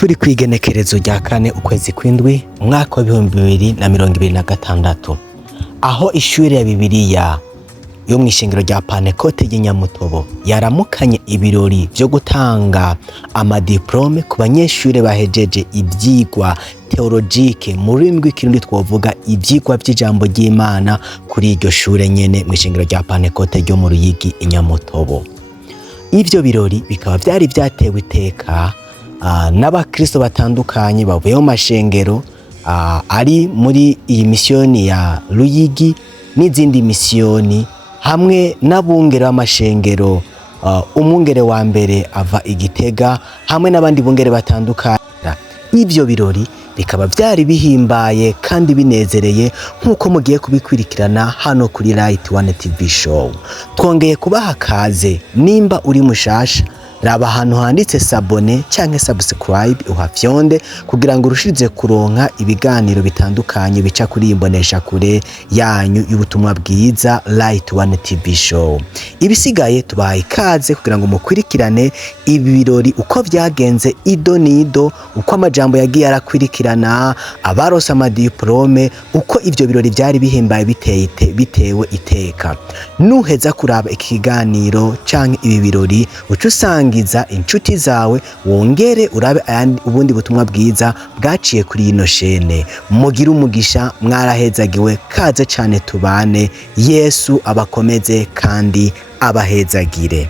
turi kwigenekerezo rya kane ukwezi kw'indwi umwaka wa 2026 aho ishuri ya Bibiliya yo mw'ishengero rya Panekote y'Inyamutobo yaramukanye ibirori vyo gutanga amadiplome ku banyeshure bahejeje ivyigwa teologike mu rurimi rw'ikirundi twovuga ivyigwa vy'ijambo ry'Imana kuri iryo shure nyene mw'ishengero rya Panekote ryo mu Ruyigi Inyamutobo. Ivyo birori bikaba vyari vyatewe iteka n'abakristo batandukanye bavuye mu mashengero ari muri iyi misiyoni ya Ruyigi n'izindi misiyoni hamwe n'abungere b'amashengero, umwungere wa mbere ava Igitega hamwe n'abandi bungere batandukanye. Ivyo birori bikaba vyari bihimbaye kandi binezereye nk'uko mugiye kubikwirikirana hano kuri Light One TV Show. Twongeye kubaha kaze, nimba uri mushasha raba ahantu handitse sabone canke subscribe uhafyonde kugira ngo urushirize kuronka ibiganiro bitandukanye bica kuri imbonesha kure yanyu y'ubutumwa bwiza Light One TV Show. Ibisigaye tubahaye ikaze kugira ngo mukurikirane ibi birori uko vyagenze ido nido, uko amajambo yagiye arakwirikirana, abarose amadiplome, uko ivyo birori vyari bihimbaye bitewe iteka. Nuheza kuraba iki kiganiro canke ibi birori uca usangiza inshuti zawe, wongere urabe ubundi butumwa bwiza bwaciye kuri ino shene. Mugire umugisha, mwarahezagiwe, kaze cane tubane. Yesu abakomeze kandi abahezagire.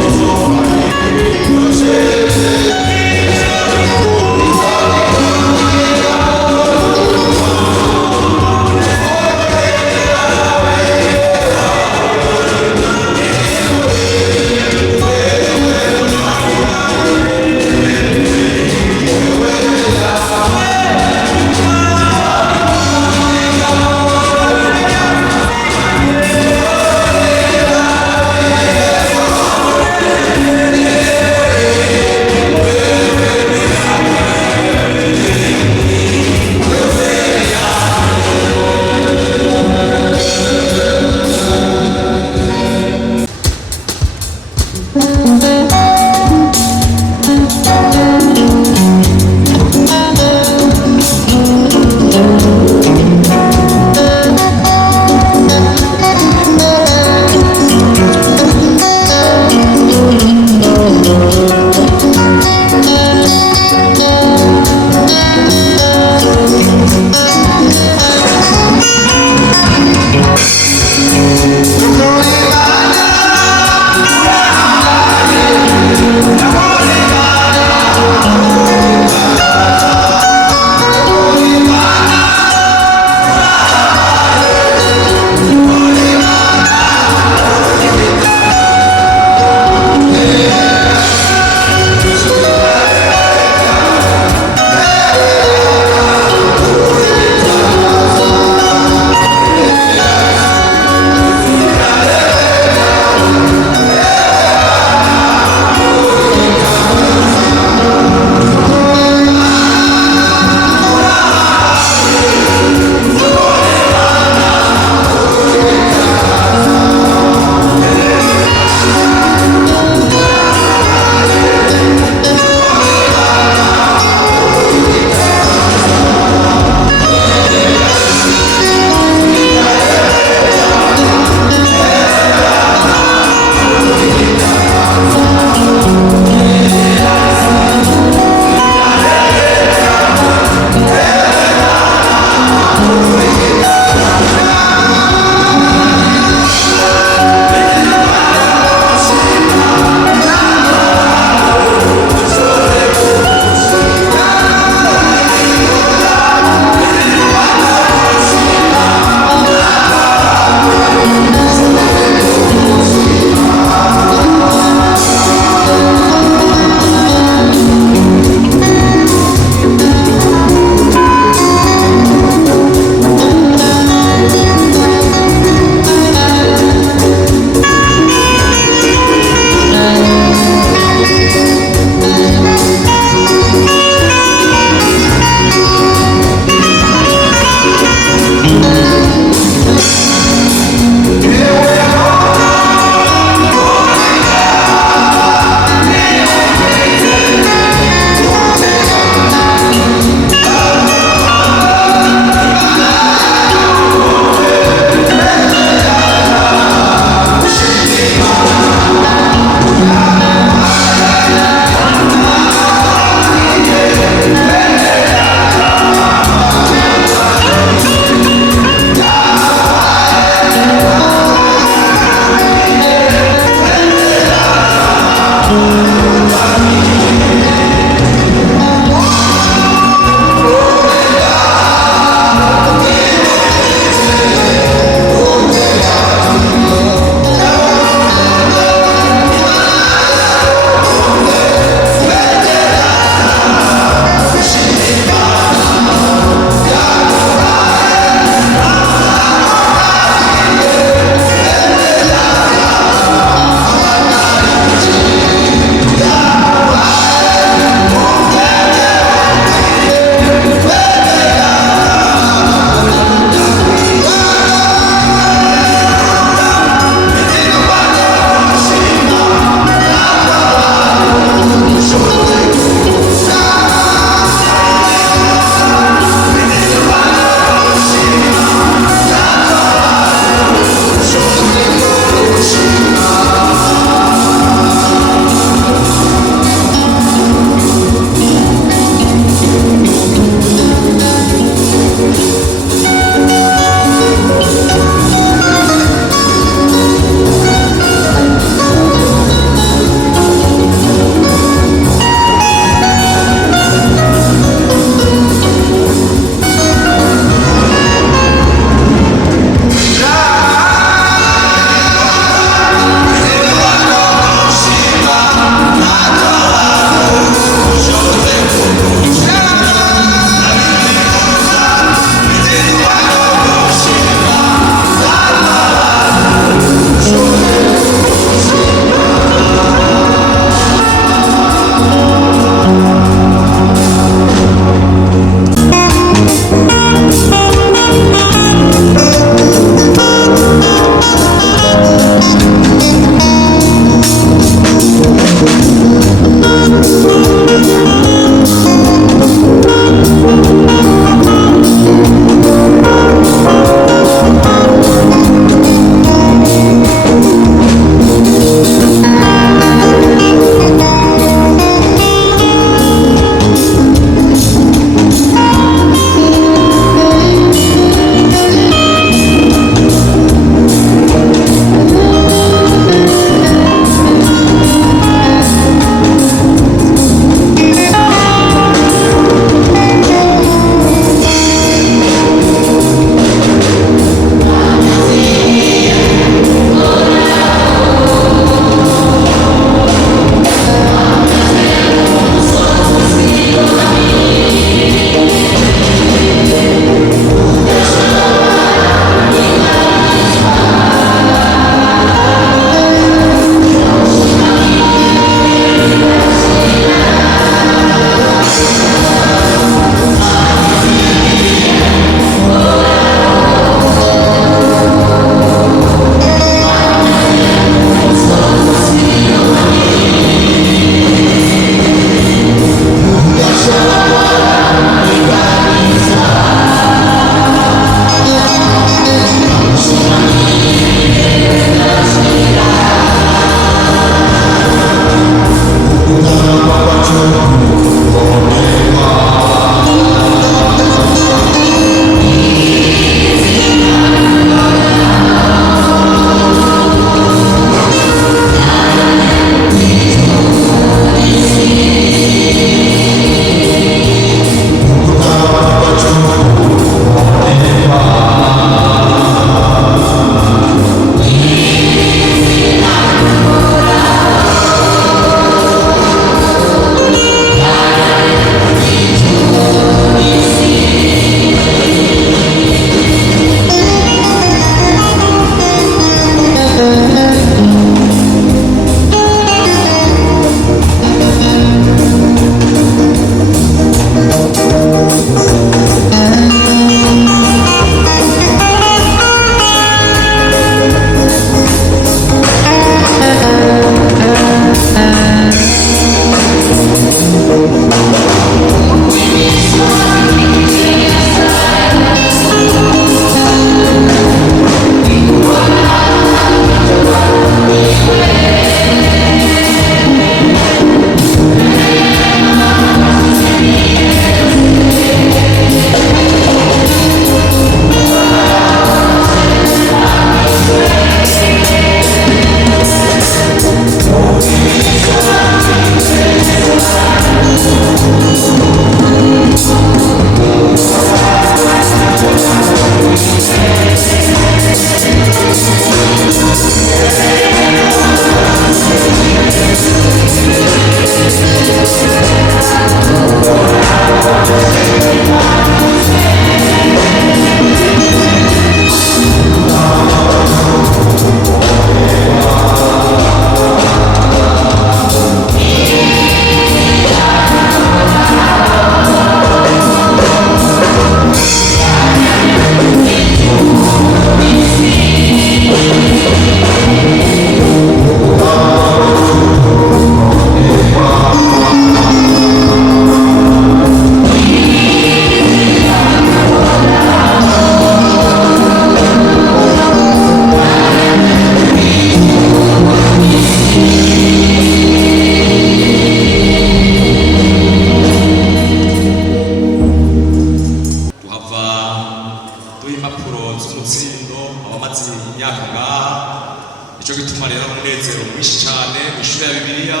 Ico gituma rero umunezero mwinshi cyane mw'ishure ya Bibiliya,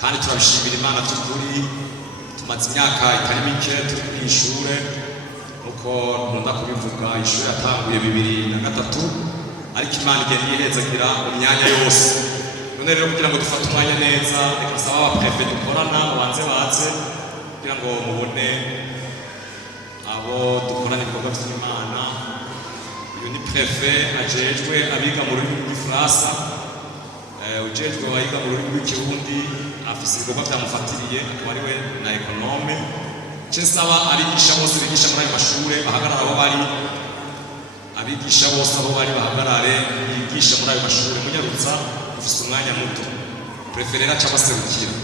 kandi turabishimira Imana by'ukuri. Tumaze imyaka itari mike turi kuri ishure, uko nkunda kubivuga, ishure yatanguye 2003, ariko Imana igenda yihezagira mu myanya yose. None rero kugira ngo dufate umwanya neza, reka nsaba abaprefet dukorana banze baze kugira ngo mubone abo dukorana ibikorwa by'Imana. Uyu ni prefet ajejwe abiga mu rurimi rw'Igifaransa, ujejwe abiga mu rurimi rw'Ikirundi, afise ibikorwa byamufatiriye, akaba ari we na ekonome. Nsaba abigisha bose bigisha muri ayo mashure bahagarara aho bari, abigisha bose aho bari bahagarare bigisha muri ayo mashure. Munyarutsa ufise umwanya muto, prefet rero aca abaserukira.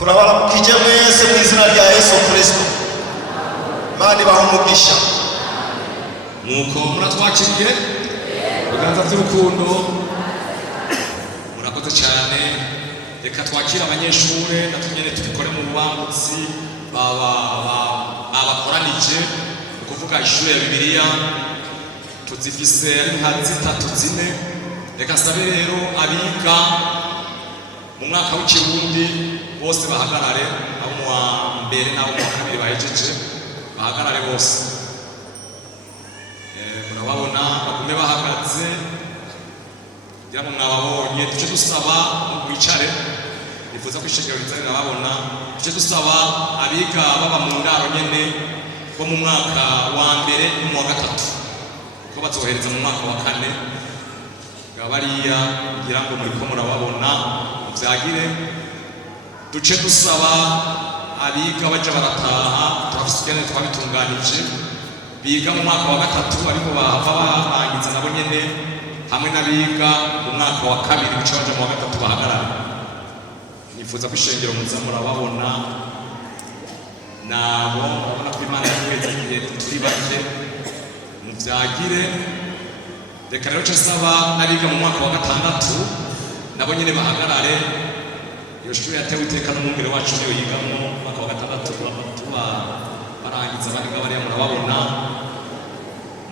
Turabaramukije mwese mu izina rya Yesu Kristo. Imana ibahe umugisha. Nuko muratwakiriye ibiganza by'urukundo, murakoze cyane. Reka twakire abanyeshure natwe tubikore mu bubangutsi babakoranije, ukuvuga ishure ya Bibiliya tuzifise nka 3-4. Reka nsabe rero abiga mu mwaka w'ikirundi bose bahagarare, abo mu wa mbere n'abo mu wa kabiri bahejeje bahagarare bose. Murababona bagume bahagaze kugira ngo mwababonye. Tuje dusaba mwicare, nifuza ko ishengero rizarira babona. Tuje dusaba abiga baba mu ndaro nyene bo mu mwaka wa mbere no mu wa gatatu ko bazohereza mu mwaka wa kane, bariya kugira ngo muriko murababona muvyagire. Duce dusaba abiga baja barataha, turafise igene twabitunganije, biga mu mwaka wa gatatu ariko bahava barangiza nabo nyene, hamwe n'abiga mu mwaka wa kabiri bica baja mu wa gatatu bahagarara. Nifuza ko ishengero muza murababona nabo, murabona ko Imana yakwezaniye turi bake, muvyagire. Reka rero nsaba n'abiga mu mwaka wa gatandatu nabo nyene bahagarare, iyo shuri yatewe iteka n'umwungere wacu niyo yigamwo mwaka wa gatandatu tuba barangiza abandi bariya murababona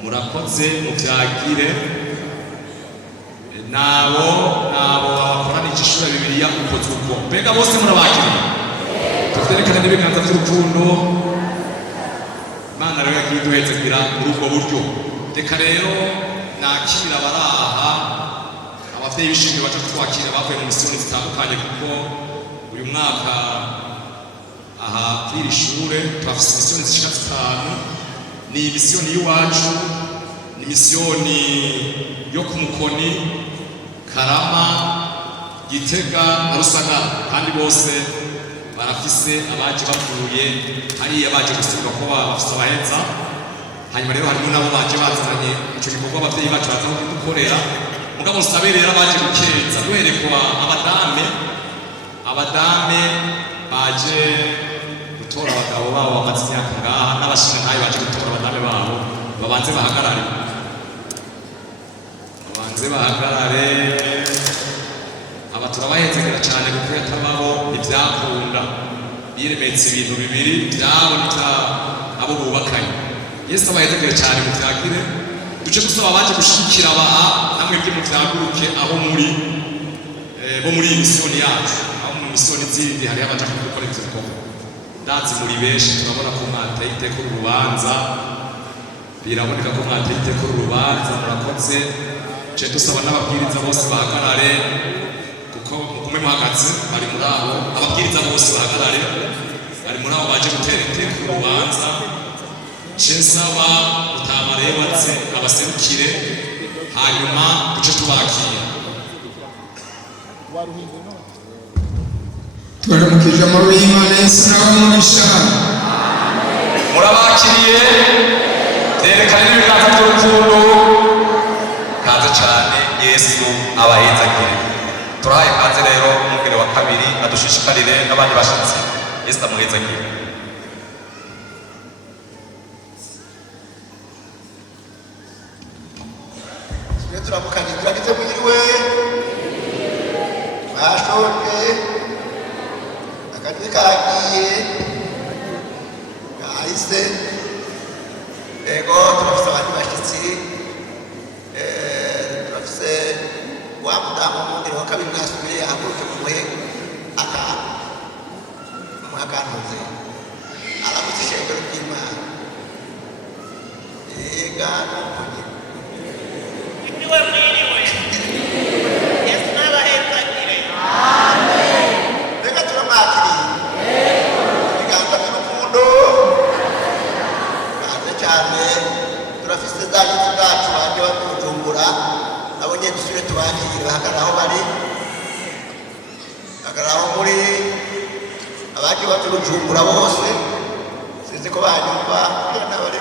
murakoze mubyagire nabo bakoranije ishuri Bibiliya ukoze uko mbega bose murabakiriye tuvyerekane n'ibiganza by'urukundo Imana rero yagiye iduhezagira muri ubwo buryo reka rero nakira baraha abavyeyi bishimye baje twakira bavuye mu misiyoni zitandukanye kuko uyu mwaka aha kuri shure twafise misiyoni zishika 5 ni misiyoni y'iwacu ni misiyoni yo ku Mukoni Karama Gitega na Rusagara kandi bose barafise abaje bavuye hariya baje gusubira ko bafise abaheza hanyuma rero harimo nabo baje bazanye ico gikorwa abavyeyi bacu baza kudukorera mugabo nsabe rero abaje gukeza duherekwa abadame baje gutora abagabo babo bamaze imyaka ngaha n'abashinga ntayo baje gutora abadame babo babanze bahagarare aba turabahezegera cyane kuko yatababo ibyakunda biremetse ibintu bibiri byabo abo bubakanye Yesu abahezegera cyane mu byagire duce gusaba abaje gushikira namwe byo muvyaguruke aho muri bo muri misiyoni yacu aho mu misiyoni zindi hari abaje gukora ivyo bikorwa ndazi muri benshi turabona ko mwateye iteko urubanza biraboneka ko mwateye iteko urubanza murakoze je dusaba n'ababwiriza bose bahagarare kuko mugume muhagaze bari muri abo ababwiriza bose bahagarare bari muri abo baje gutera iteko urubanza Chesaba utabarebatse abaserukire hanyuma duce tubakira twaramukije amaro y'Imana Yesu n'abamugisha murabakiriye terekane n'ibiganza by'urukundo kaze cyane Yesu abahezagire turahaye kaze rero umugire wa kabiri adushishikarire n'abandi bashitsi Yesu amuhezagire turamukanye turagize mwiriwe bashoje akazi kagiye kahise ego turafise abandi bashyitsi turafise wa mudamu w'umwungere wa kabiri mwasubiye yahaguruke mumuhe akantuze aramutse ishengero ry'Imana ega n'ukunye Yesu n'abahezagire. Amen. Reka turamakiriye. Ibiganza by'urukundo. Kaze cyane turafise zagize zacu baje badujumbura nabo nyene dusubire tubakire bahagarara aho bari bahagarara muri abaje badujumbura bose sinzi ko banyumva n'abari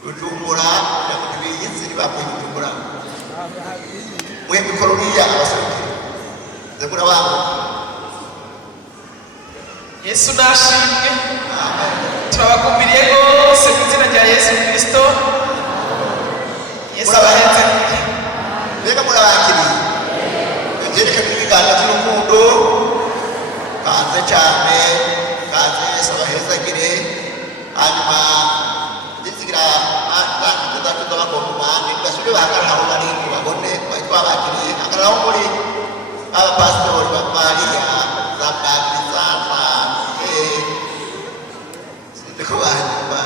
Bujumbura n'ibiyiziri bavuye Bujumbura mwe mikoroniya abasukira zemura babo Yesu nashimwe turabakumiriye rwose mu izina rya Yesu Kristo Yesu abahezagire mbega murabakiriye byerekana ibiganza by'urukundo kaze cyane kaze Yesu abahezagire hanyuma ndizigira basubire bahagarara aho bari babone bari twabakiriye hagarara aho muri abapasitori ba Mariya za Baptista sinzi ko banyumva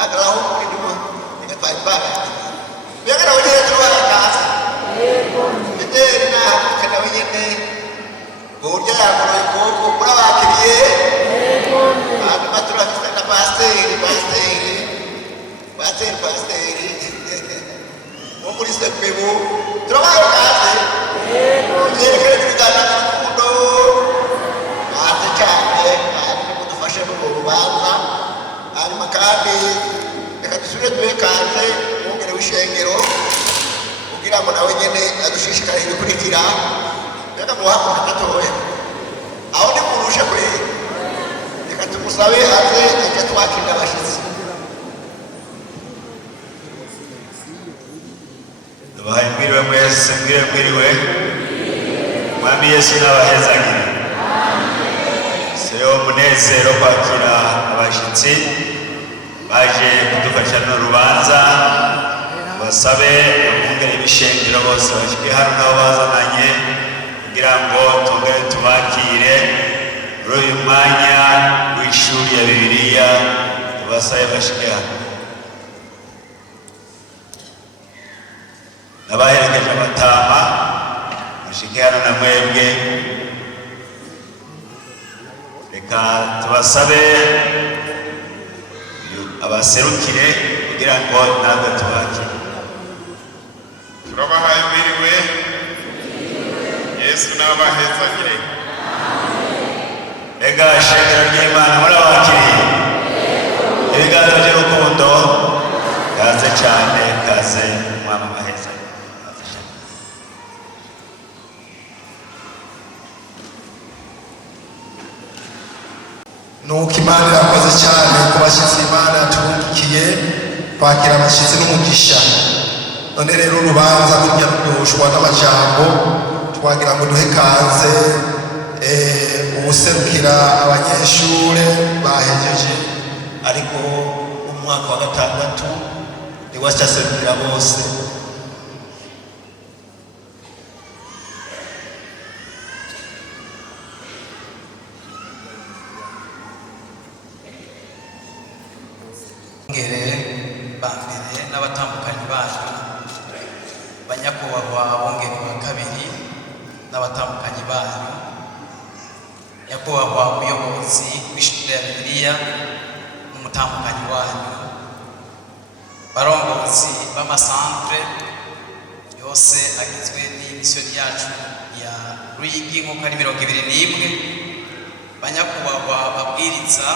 hagarara aho muri ndimo reka twari twabakiriye mbega nawe nyine turabakaza Fideli nahaguruke nawe nyine burya yagoroye ukuboko murabakiriye hanyuma turafise na pasiteri wo muri sepebu turabaye kaze byerekana ibiganza by'urukundo kaze cyane kandi mudufashe mu rubanza hanyuma kandi reka dusubire tube kaze umwungere w'ishengero kugira ngo nawe nyene adushishikarire ibikurikira reka muhaguruke gatoya aho ni kurusha kuri reka tumusabe aze ajya twakira abashyitsi Tubahaye mwiriwe mwese mwiriwe Mwami Yesu n'abahezagire. Seyo munezero kwakira abashitsi baje kudufasha n'urubanza. Basabe abungere b'ishengero bose bashike hano nabo bazananye kugira ngo tongere tubakire muri uyu mwanya w'ishuri ya Bibiliya. Tubasabe bashike hano. Nabaherekeje amatama bashike hano na mwebwe. Reka tubasabe abaserukire kugira ngo natwe tubakire. turabahaye biriwe Yesu n'abahezagire. Ega shengero ry'Imana murabakiriye ibiganza by'urukundo. Kaze cyane, kaze mwana maheza. Nuko Imana irakoze cyane ku bashyitsi Imana yatubungikiye kwakira abashyitsi n'umugisha. None rero urubanza burya ruryoshwa n'amajambo, twagira ngo duhe kaze ubuserukira abanyeshure bahejeje ariko umwaka wa gatandatu niwe aserukira bose. ngere bambere n'abatandukanye bacu banyakubahwa bongere wa kabiri n'abatandukanye bacu, nyakubahwa umuyobozi w'ishuri ya Bibiliya n'umutambukanyi wanyu, barongozi b'amasantre yose agizwe n'imisiyoni yacu ya Ruyigi nk'uko ari 21, banyakubahwa babwiriza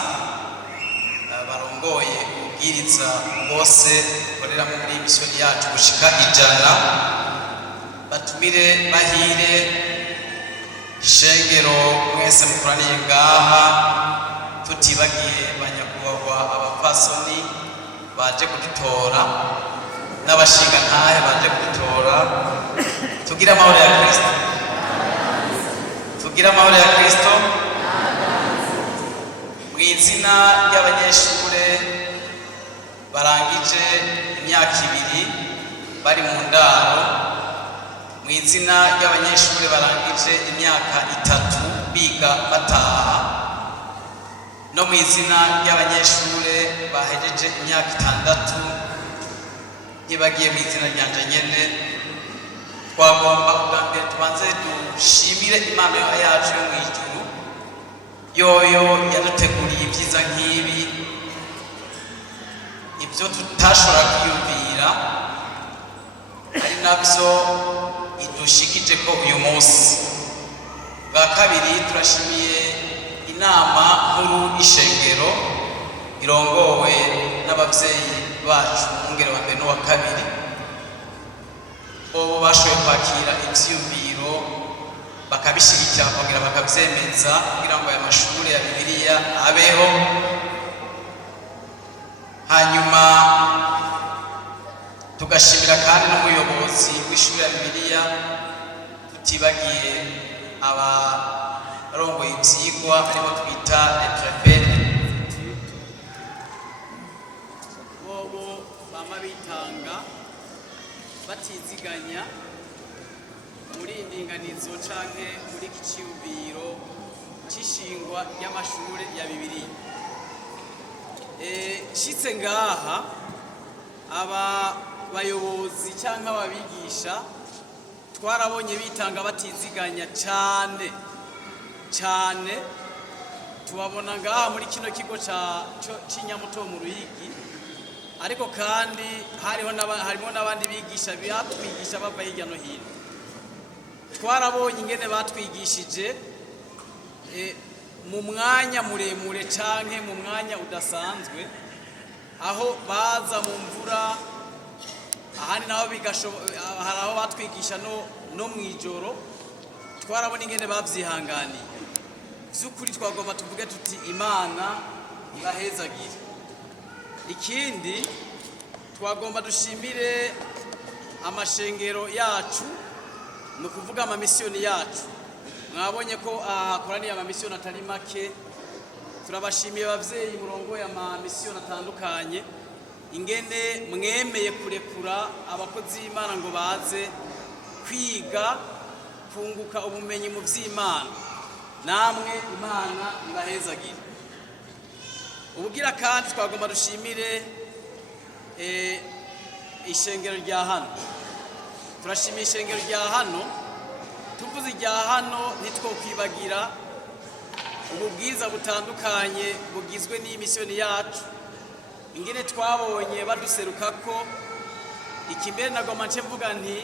barongoye ubwiriza bose korera muri misiyoni yacu gushika 100, batumire bahire ishengero mwese mukoraniye ngaha, tutibagiye banyakubahwa abapasoni baje kudutora n'abashinga ntahe baje kudutora. Tugira amahoro ya Kristo, tugira amahoro ya Kristo. Mu izina ry'abanyeshure barangije imyaka 2 bari mu ndaro, mu izina ry'abanyeshure barangije imyaka 3 biga bataha, no mu izina ry'abanyeshure bahejeje imyaka 6 ntibagiye mu izina ryanje nyene, twagomba ubwambere tubanze dushimire Imana yacu yo mu ijuru, yoyo yaduteguriye ibyiza nk'ibi, ibyo tutashobora kwiyumvira ari nabyo idushikije ko uyu munsi. Bwa kabiri turashimiye inama nkuru y'ishengero irongowe n'ababyeyi bacu umwungere wa mbere n'uwa kabiri, bo bashoboye kwakira ivyiyumviro bakabishigikira bakongera bakavyemeza kugira ngo aya mashuri ya Bibiliya abeho. Hanyuma tugashimira kandi n'umuyobozi w'ishuri ya Bibiliya, tutibagiye abarongoye ivyigwa aribo twita reprefete, bobo bama bitanga batiziganya muri indinganizo canke muri kiciyumviro c'ishingwa ry'amashure ya Bibiliya. Shitse ngaha aba bayobozi canke ababigisha twarabonye bitanga batiziganya cane cyane, tubabona ngaha muri kino kigo c'Inyamutobo mu Ruyigi, ariko kandi harimo n'abandi bigisha batwigisha bava hirya no hino. Twarabonye ingene batwigishije mu mwanya muremure canke mu mwanya udasanzwe, aho baza mu mvura, ahandi naho hari aho batwigisha no mw'ijoro. Twarabona ingene bavyihanganiye. Vy'ukuri twagomba tuvuge tuti Imana ibahezagire. Ikindi twagomba dushimire amashengero yacu, no kuvuga amamisiyoni yacu mwabonye ko hakoraniye amamisiyoni atari make. Turabashimiye abavyeyi murongo y'amamisiyoni atandukanye ingene mwemeye kurekura abakozi b'Imana ngo baze kwiga kunguka ubumenyi mu vy'Imana. Namwe Imana ibahezagire. Ubugira kandi twagomba dushimire ishengero rya hano. Turashimira ishengero rya hano. Tuvuze irya hano ntitwokwibagira ububwiza butandukanye bugizwe n'imisiyoni yacu. Ingene twabonye baduseruka ko ikimbere nagoma nce mvuga nti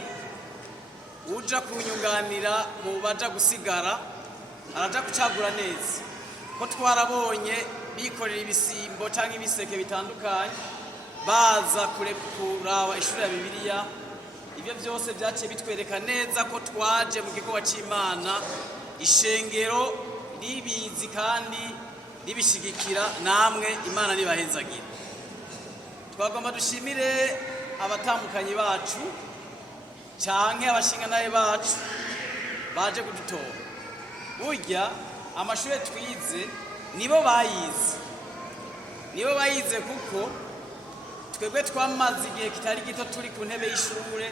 uja kunyunganira mu baja gusigara araja kucagura neza. Ko twarabonye bikorera ibisimbo canke ibiseke bitandukanye baza kuraba ishuri ya Bibiliya. Ibyo byose byaciye bitwereka neza ko twaje mu gikorwa c'Imana, ishengero ribizi kandi ribishigikira. Namwe Imana nibahezagire. Twagomba dushimire abatambukanyi bacu canke abashinganaye bacu baje kudutora. Burya amashure twize nibo bayize kuko twebwe twamaze igihe kitari gito turi ku ntebe y'ishure,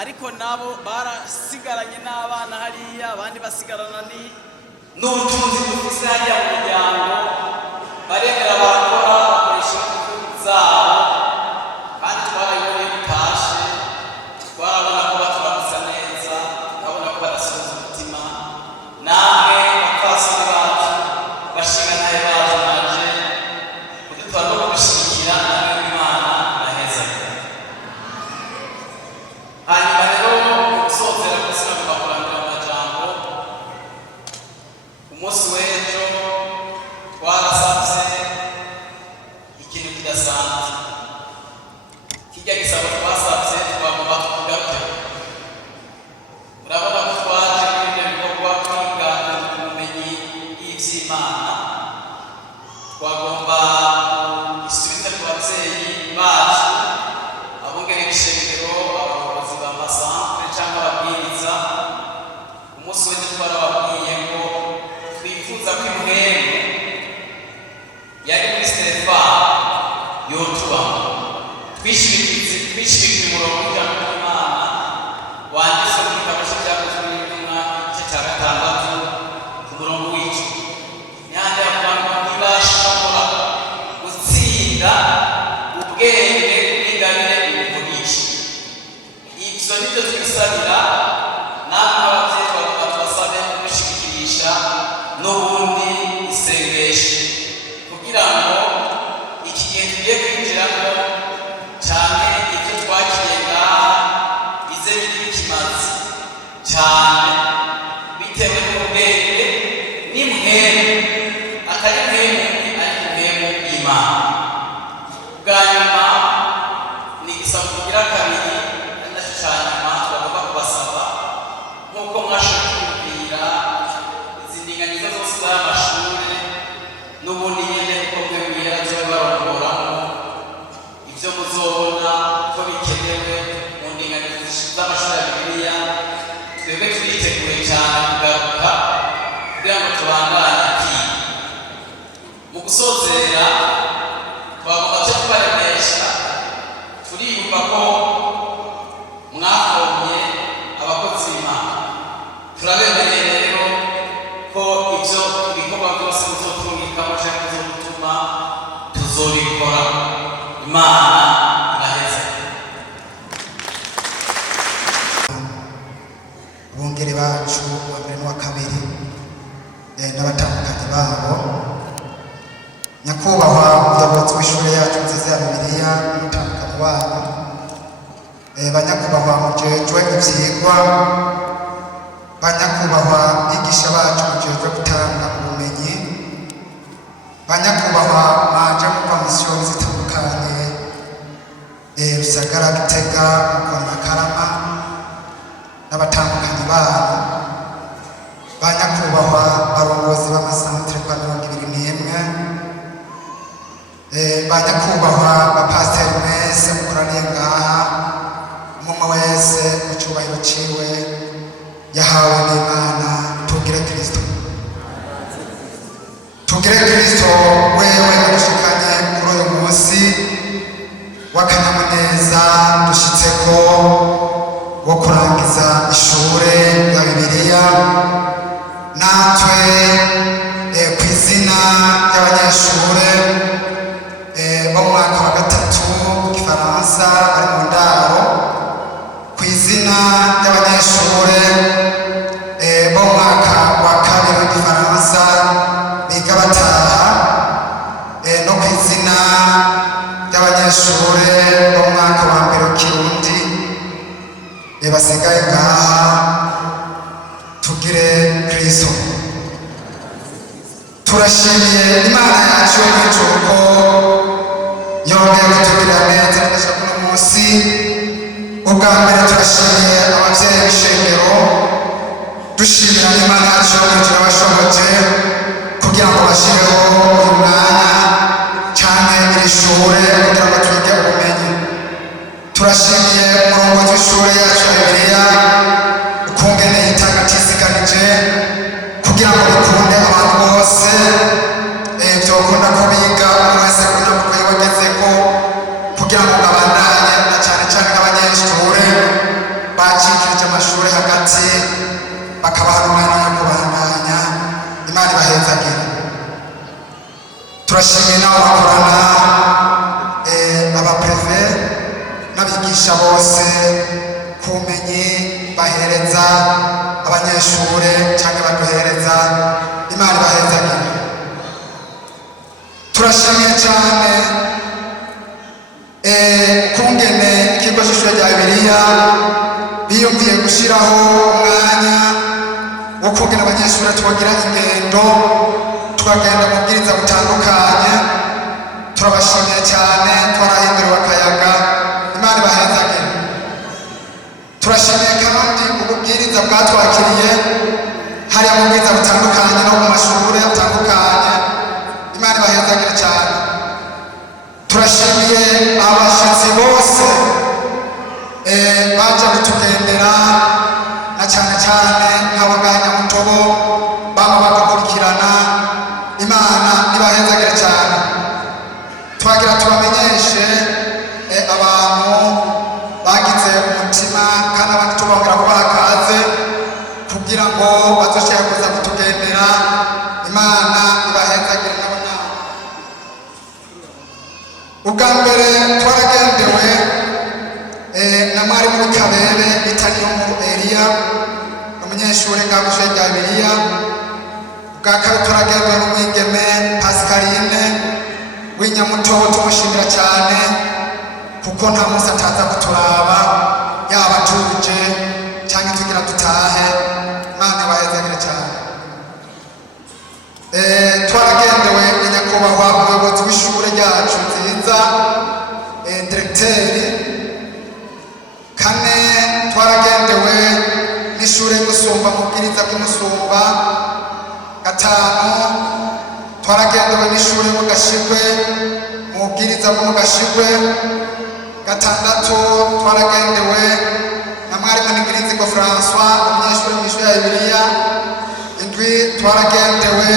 ariko nabo barasigaranye n'abana hariya, abandi basigarana n'ubutunzi dufise hariya mu muryango. Baremera barakora bakoresha ingufu zabo, kandi twarabibonye bitashe. Twarabona ko baturamutsa neza, turabona ko badasubiza umutima. Namwe bapfasoni bacu, bashinganaye bacu, naje kudutora no kudushyigikira. Namwe Imana irahezagire. Hanyuma rero gusozera kugira ngo bakurangire amajambo, umunsi w'ejo twarasabye ikintu kidasanzwe. Kijya gisabo twasabye twagomba kugaruka. Urabona ko twaje muri ibyo bikorwa kwiga ubumenyi bw'ivy'Imana. Twagomba isubize ku bavyeyi bacu, abungere b'ishengero, abayobozi b'amasantere cyangwa ababwiriza. Umunsi w'ejo twarababwiye ko twifuza ko imwemu yari muri Stefano yotubaho. Twishimikiye umurongo w'ijambo ry'Imana wanditse mu gitabo cy'Ibyakozwe n'Intumwa igice cya 6 ku murongo w'icumi. Nyanja yavuga ngo ntibashobora gutsinda ubwenge n'ingabire bivugisha. Ibyo nibyo twisabira. Namwe abavyeyi bagomba tubasabe kudushikirisha n'ubundi isengesho kugira ngo iki gihe tugiye kwinjiramo cyane ibyo twakiriye ngaha bize bigira ikimazi cyane, bitewe n'ubwenge n'imwemu atari mwemu ariko mwemu Imana. Bwa nyuma ni igisabo kugira kabiri, ari nacyo cya nyuma twagomba kubasaba. Nk'uko mwashoboye kubwira izi ndinganizo zose z'amashure, n'ubundi nyine uko mwebwira byo barongoramo ibyo muzobona ko bikenewe mu ndinganizo z'amashuri ya Bibiliya. Twebwe turiteguye cyane kugaruka kugira ngo tubandanye kwiga. Mu gusozera twagomba cyo kubaremesha, turiyumva ko mwakomye abakozi b'Imana. Turabemereye rero ko ibyo ibikorwa byose muzotungikamo cyangwa muzotuma tuzobikora. Imana irahezagire. abungere bacu wa mbere n'uwa kabiri n'abatandukanye babo, nyakubahwa umuyobozi w'ishuri yacu nziza ya Bibiliya n'umutandukanye wanyu, banyakubahwa mujejwe ivyigwa, banyakubahwa bigisha bacu mujejwe gutanga ubumenyi, banyakubahwa mwaje mu komisioni zitandukanye, Rusagara, Gitega, Mukona, Karama n'abatandukanye banyu, banyakubahwa barongozi b'amasantere kwa 21, banyakubahwa bapasiteri mwese mukoraniye ngaha, umwe wese mu cyubahiro ciwe yahawe n'Imana. Tugira tugire Kristo wewe adushikanye kuri uyu munsi w'akanyamuneza dushitseko wo kurangiza ishure ya Bibiliya natwe ku izina ry'abanyeshure bo mu mwaka wa gatatu mu Gifaransa bari mu ndaro, ku izina ry'abanyeshure bo mu mwaka wa kabiri mu Gifaransa biga bataha, no ku izina ry'abanyeshure bo mu mwaka wa mbere w'Ikirundi basigaye ngaha. Tugire Kristo. Turashimiye Imana yacu yo mw'ijuru ko yongeye kutugirira neza kugeza kuno munsi. Ubwa mbere turashimiye abavyeyi b'ishengero, dushimira Imana yacu yo mw'ijuru yabashoboje kugira ngo bashireho uyu mwanya canke iri shure kugira ngo twige ubumenyi. Turashimiye umurongozi w'ishure yacu ya Bibiliya ukungene yitagatiziganije kugira ngo bikunde abantu bose vyokunda ko biga umuntu wese kugira ngo yiwagezeko kugira ngo babandanye na cane cane nk'abanyeshure bacikirije amashure hagati bakabaha umwanya wo kubandanya. Imana ibahezagire. Turashimiye n'abo bakorana abapreve n'abigisha bose kumenyi bahereza abanyeshure cyangwa baduhereza. Imana ibahezagire. Turashimiye cyane kungene ikigo cy'ishure rya Bibiliya biyumviye gushiraho umwanya wo kungena abanyeshure twagira ingendo tukagenda mu bwiriza butandukanye. Turabashimiye cyane, twarahinduriwe akayaga. Imana ibahezagire. Turashimiye kandi ububwiriza bwatwakiriye hariya mu bwiriza butandukanye no mu mashure atandukanye. Imana ibahezagire cyane. Turashimiye abashitsi bose baje kutugendera na cyane cyane nk'abaganya mutobo baba bagakurikirana. Imana ibahezagire cyane. Twagira tubamenyeshe abantu bagize umutima kandi abandi tubabwira ko bakaze kugira ngo bazoshaka kuza kutugendera. Imana ibahezagire nabo nawe. Ubwa mbere twaragendewe na mwarimu w'Ikabebe Italiyo mu Elia, umunyeshure ngaho kw'ishure rya Bibiliya. Ubwa kabiri turagendewe n'umwigeme Pascaline w'Inyamutobo, tumushimira cyane kuko nta munsi ataza kuturaba yaba tuje cyangwa tugira dutahe. Imana ibahezagire cyane. Twaragendewe na nyakubahwa umuyobozi w'ishure ryacu nziza, diregiteri. Kane twaragendewe n'ishure Musumba mu bwiriza bw'Imusumba. Gatanu twaragendewe n'ishure mu Gashigwe mu bwiriza bwo mu Gashigwe. Gatandatu twaragendewe na mwarimu Ngirinzigo François, umunyeshure mw'ishure ya Bibiliya. Indwi twaragendewe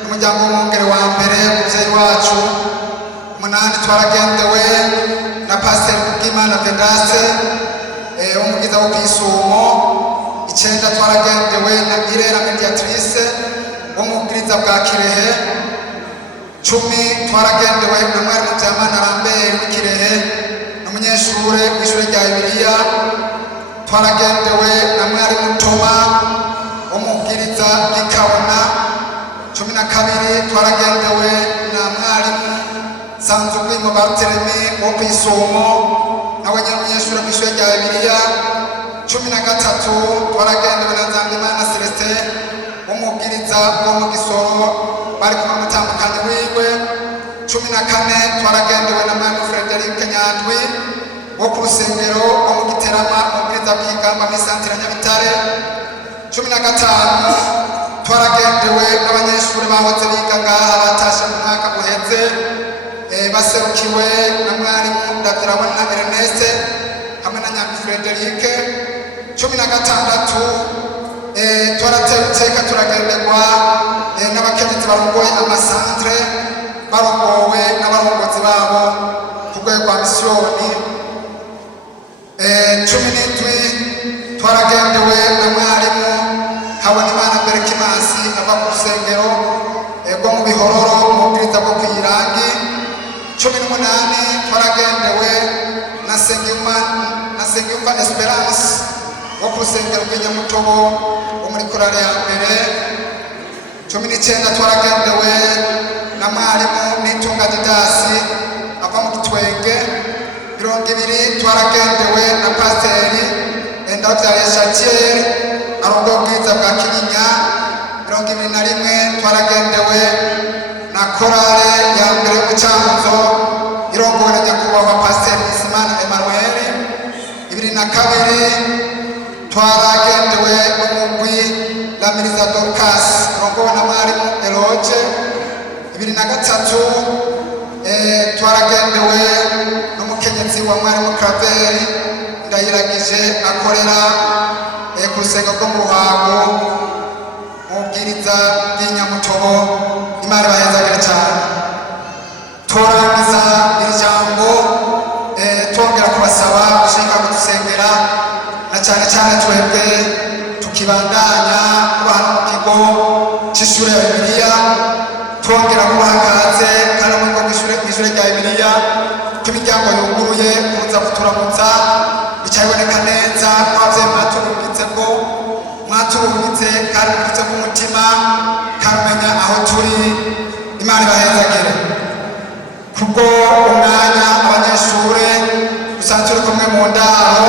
n'umuryango w'umwungere wa mbere umuvyeyi wacu. Umunani twaragendewe na Pasiteri Kubwimana Vedaste w'umugiza wo kw'Isumo. Icenda twaragendewe na Irera Mediatrice wo mu bwiriza bwa Kirehe. 10 twaragendewe na mwarimu Byamana Lambert w'Ikirehe n'umunyeshure w'ishure rya Bibiliya. Twaragendewe na mwarimu Toma wo mu bwiriza bw'Ikabona. 12 twaragendewe na mwarimu Sanzugwimo Barthelemy wo kw'Isumo nawe nyene umunyeshure w'ishure rya Bibiliya. 13 twaragendewe na Nzambimana Celestin wo mu bwiriza bwo mu Gisoro bari kumwe n'umutambukanyi wiwe. 14 twaragendewe na mwarimu Frederic Nyandwi wo ku rusengero wo mu Giterama mu bwiriza bw'Igamba muri Santire Nyabitare. 15 twaragendewe n'abanyeshure bahoze biga ngaha batashe mu mwaka uheze baserukiwe na mwarimu Ndavirabona Ernest hamwe na Nyandwi Frederic. 16 twaratewe iteka turagenderwa n'abakenyezi barongoye urusengero rw'inyamutobo wo muri korale ya mbere. 19 twaragendewe na mwarimu Nitunga Didasi ava mu Kitwenge. 20 twaragendewe na pasiteri Ndabyariye Shatier arongo bwiza bwa Kinyinya. 21 twaragendewe na korale ya mbere y'Ubucankuzo irongowe na nyakubahwa pasiteri Isimani Emmanuel. 22 twaragendewe n'umugwi Lamiriza Dorcas irongowe na mwarimu Eloge. 23 twaragendewe n'umukenyezi wa mwarimu Kraveri Ndayiragije akorera ku rusengero rwo mu Ruhango mu bwiriza bw'Inyamutobo. Imana ibahezagire cyane. Turangiza iri jambo twongera kubasaba gushika kudusengera na cyane cyane twebwe tukibandanya kuba hano mu kigo cy'ishure ya Bibiliya. Twongera kubaha kaze kandi mu ishure rya Bibiliya ko imiryango yuguruye kuza kuturamutsa. Bicaboneka neza ko abavyeyi mwaturuhutse kandi mufite ku mutima kamenya aho turi. Imana ibahezagire. Kubwo umwanya abanyeshure dusanzwe turi kumwe mu ndaro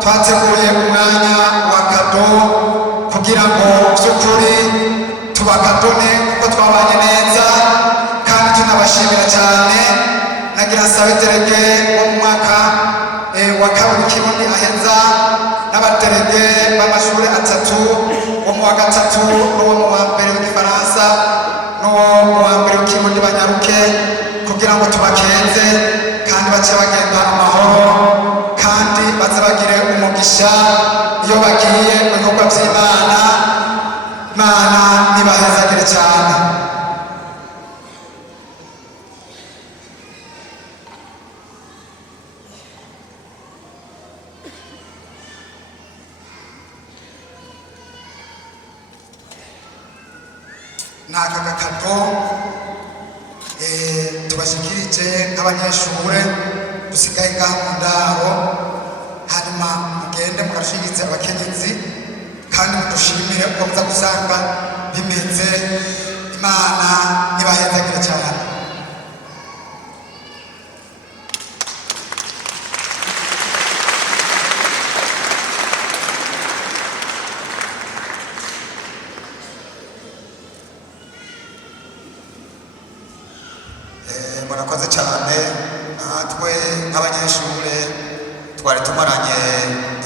twateguye umwanya wa kado kugira ngo by'ukuri tubakadone kuko twabanye neza kandi tunabashimira cyane. Nagira sabe derege wo mu mwaka wa kabiri Kirundi aheza n'abaderege b'amashuri atatu wo mu wa gatatu n'uwo mu wa mbere w'igifaransa n'uwo mu wa mbere w'ikirundi banyaruke kugira ngo tubakenze kandi bace bagenda amahoro kandi baze bagire umugisha iyo bagiye mu bikorwa by'Imana. Imana nibahezagire cyane. Naka gakado tubashikirije nk'abanyeshure dusigaye ngaha mu ndaro, hanyuma mugende mugashirize abakenyezi kandi mudushimire uko muza gusanga bimeze. Imana ibahezagire cyane. Murakoze cyane. Natwe nk'abanyeshure twari tumaranye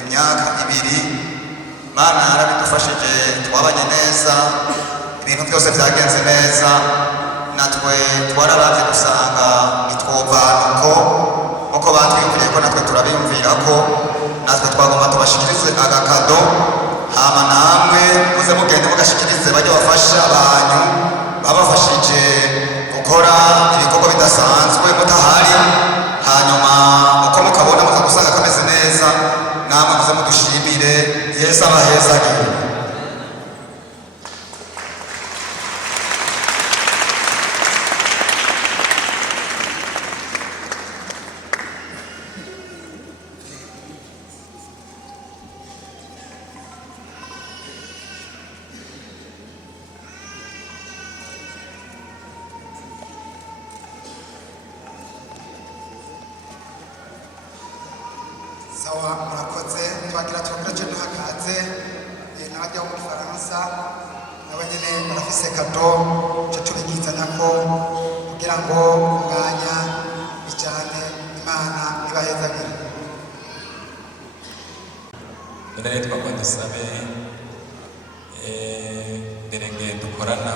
imyaka 2. Imana yarabidufashije, twabanye neza, ibintu byose byagenze neza. Natwe twararavye gusanga nitwovana uko batwikuriye ko natwe turabiyumvira ko natwe twagomba tubashikirize agakado. Hama namwe muze mugende mugashikirize bajya bafasha abantu babafashije gukora ibikorwa bidasanzwe mutahari. Hanyuma uko mukabona muza gusanga kameze neza, namwe muze mudushimire. Yesu abahezagire. Sawa, murakoze. Twagira cyo duhagaze n'abajya mu Faransa nabo nyene barafise kado cyo tubigiza nako kugira ngo umwanya bijane. Imana ibahezagire. Ndere twakwa dusabe derege dukorana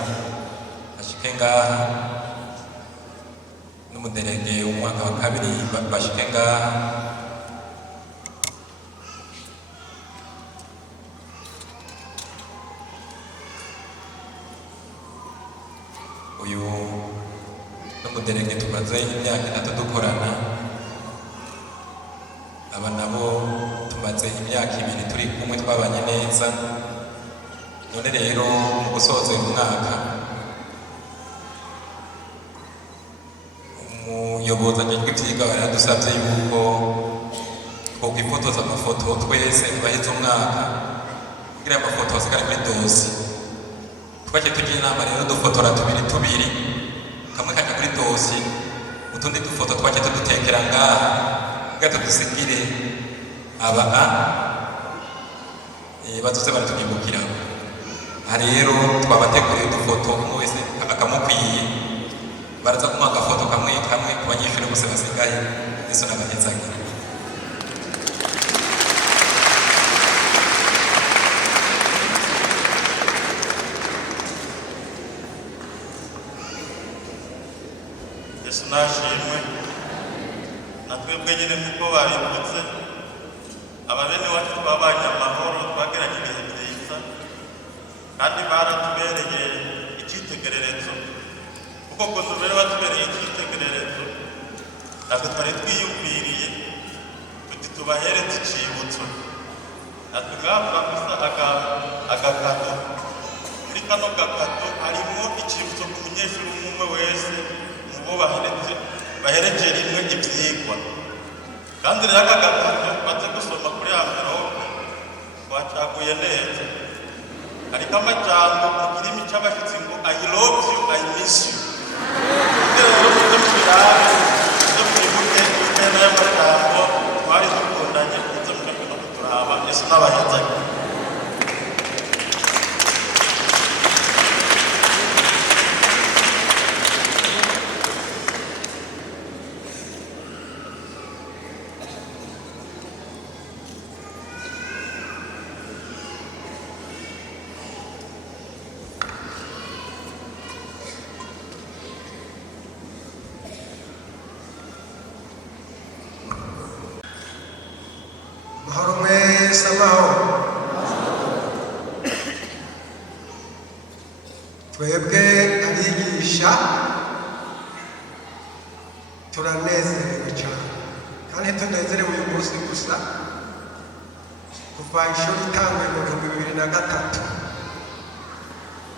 ashike ngaha n'umuderege w'umwaka wa kabiri bashike ngaha. Uyu n'umuderege tumaze imyaka 3 dukorana, aba nabo tumaze imyaka 2 turi kumwe twabanye neza. None rero mu gusoza uyu mwaka umuyobozi ajejwe ivyigwa yaradusavye yuko twokwifotoza amafoto twese abaheze umwaka kugira amafoto asigare kuri dosi. Twaciye tugira inama rero dufotora tubiri kamwe kajya kuri dosi, utundi dufoto twaciye tudutekera ngaha kugira tudusigire bazoze baratugibukiraho. Aha rero twabateguriye udufoto umwe wese akamukwiye, baraza kumuha agafoto kamwe ku banyeshuri bose basigaye. Yesu n'abahezagira. Yesu nashimwe. Natwebwe nyine nk'uko babivutse, ababene wacu twabanye amahoro, twagiranye ibihe byiza kandi baratubereye icyitegererezo, kuko kuntu bari batubereye icyitegererezo natwe twari twiyumviriye tuti tubahereze icibutso. Natwe ngavuga gusa agakato, muri kano gakato harimo icibutso ku munyeshuri umwe wese mu bo bahereje rimwe ibyigwa. Kandi rero aka gakato maze gusoma kuri amverope twacaguye neza, hariko amajambo mu kirimi c'abashitsi ngo I love you, I miss you. Rero muze mubirabe, muze mwibuke intera y'amajambo twari dukundanye, muze mureke no kuturaba. Yesu n'abahezagira. Mahoro mwese, amahoro. Twebwe abigisha turanezerewe cyane, kandi tunezerewe uyu munsi gusa. Kuva ishuri itanguye mu 2003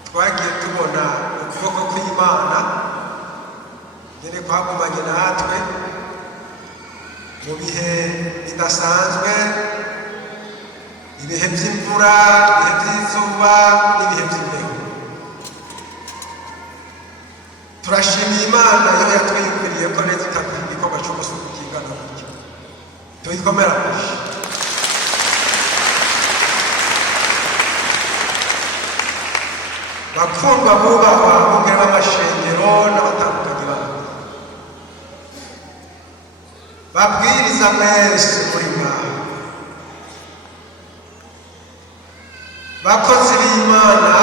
twagiye tubona ukuboko kw'Imana nyine kwagumanye natwe mu bihe bidasanzwe, ibihe by'imvura, ibihe by'izuba n'ibihe by'imbeho. Turashimiye Imana yo yatwiyumviriye ko neza itagira igikorwa cyo gusuka ikingana gutya. Tuyikomera amashyi. Bakundwa bubahwa bongera b'amashengero n'abatandukanye babo, babwiriza mwese muri mwaha, bakozi b'Imana,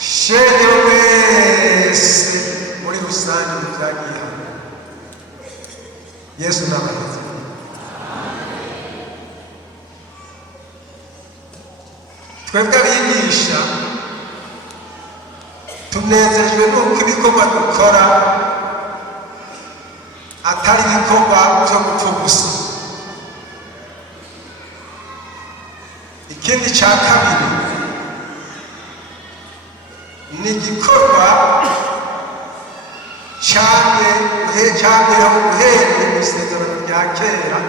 shengero mwese muri rusange mu byagiye hamwe. Yesu n'abahezagira. Twebwe abigisha tunezejwe n'uko ibikorwa dukora atari ibikorwa byo gupfa gusa. Ikindi cya kabiri ni igikorwa cyageraho uhereye mu isezerano rya kera.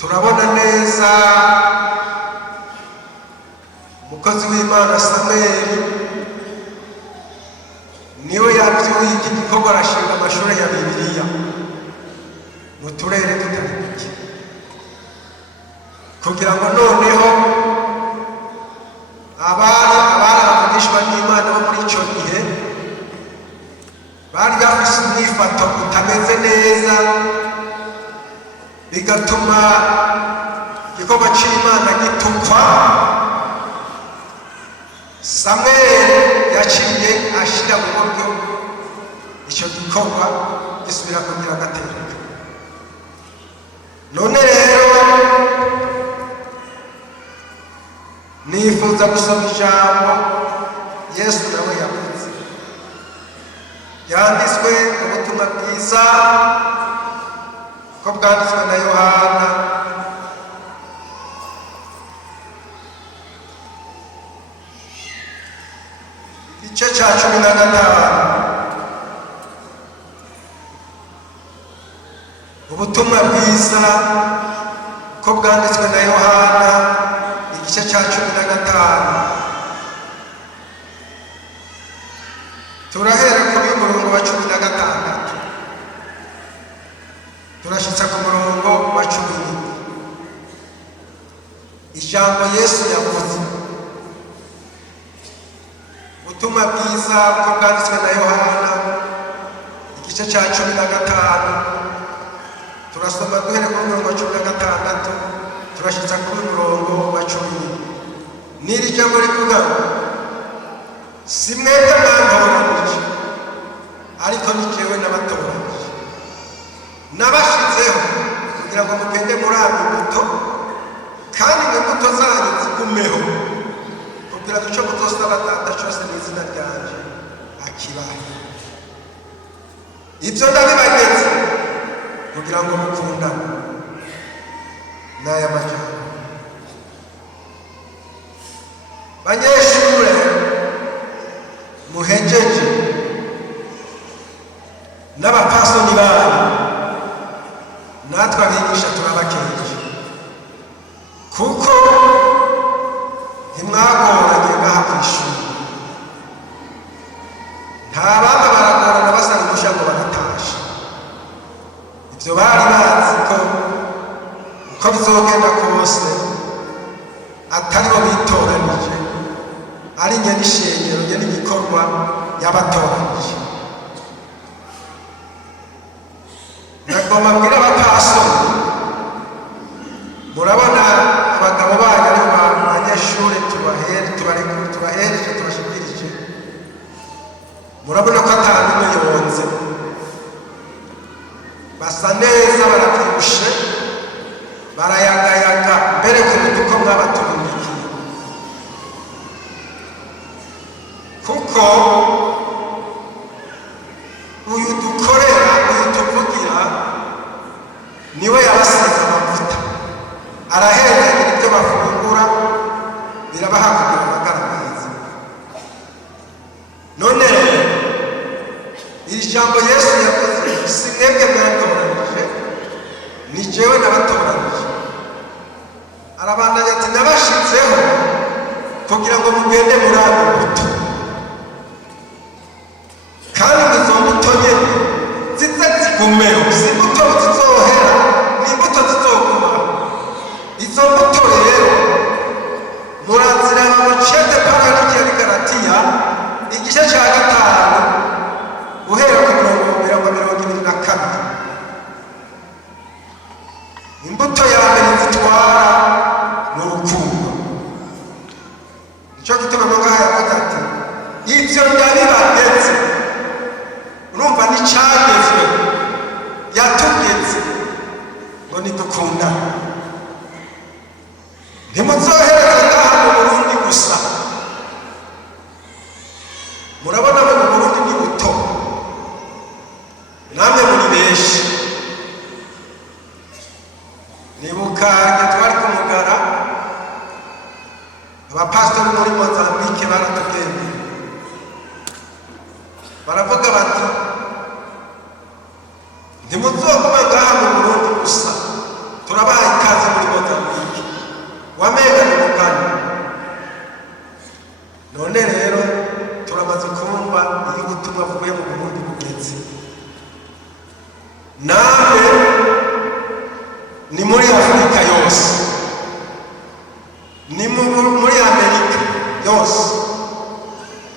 Turabona neza umukozi w'Imana Samweli niwe yabyuye iki gikorwa, arashinga amashuri ya Bibiliya mu turere tutari duke, kugira ngo noneho abavugishwa n'Imana bo muri icyo gihe bari bafise umwifato utameze neza, bigatuma igikorwa cy'Imana gitukwa. Samweli yaciye ashira mu buryo icyo gikorwa gisubira kugira agatereka. None rero nifuza gusoma ijambo Yesu nawe yavuze, yanditswe mu butumwa bwiza ko bwanditswe na Yohana, igice cya 15. ubutumwa bwiza ko bwanditswe na Yohana igice cya 15 turahera ku murongo wa 16 turashitsa ku murongo wa 10. Ijambo Yesu yavuze ubutumwa bwiza ko bwanditswe na Yohana igice cya 15 turasoma duhere ku murongo wa 16 turashitsa ku murongo wa 10. N'iri jambo rivuga si mwebwe mwantoranije ariko ni jewe n'abatoranije nabashizeho kugira ngo mugende muri imbuto kandi imbuto zanyu zigumeho kugira ngo icyo muzosaba Data cyose mu izina ryanje akibahe. Ibyo ndabibageze kugira ngo mukundane. N'aya majambo banyeshure muhejeje n'abapasoni banyu natwe abigisha turabakeje kuko ntimwagoranye ngaha ku ishuri. Nta bana baragorana basanga udushya ngo bagatashe. Ibyo bari bazi ko uko bizogenda kose atari bo bitoranije ari njye n'ishengero njye n'igikorwa y'abatoranije. Nagomba mbwira abapasoni murabona abagabo banyu ari abanyeshuri tubahereje tubashikirije murabona ko atanumwe yonze basa neza barabyibushe barayagayaga mbere ku uko mwabaturumbikiye kuko uyu dukorera uyu tuvugira niwe yabasize amavuta arahereza ibyo bafungura birabaha kugira amagara meza. None iri jambo Yesu yavuze si mwebwe mwatoranije ni jewe n'abatoranije. Arabandanya ati nabashizeho kugira ngo mugende muri imbuto kandi izo mbuto nyene zize zigumeho, si imbuto zizohera ni imbuto zizogumaho. Izo mbuto rero muraziraba mu cete paraliki ya Galatiya igice cya 5 guhera ku murongo wa 22. Imbuto ya mbere zitwara mu rukundo. Nicyo gituma ngaha yavuze ati ibyo ndabibageze. Urumva ni cyagezwe yatugeze ngo nidukundane. Ntimuzohereze ngaha mu Burundi gusa. Murabona mu Burundi ni buto namwe muri benshi. Nibukanye twari ku Mugara abapastori muri Mozambique baratugende baravuga bati ntimuzoguma ngaha mu Burundi gusa turabaha ikaze muri Mozambique wamega ni mugani. None rero turamaze kumva iyo ubutumwa buvuye mu Burundi bugeze nawe ni muri Afurika yose ni muri Amerika yose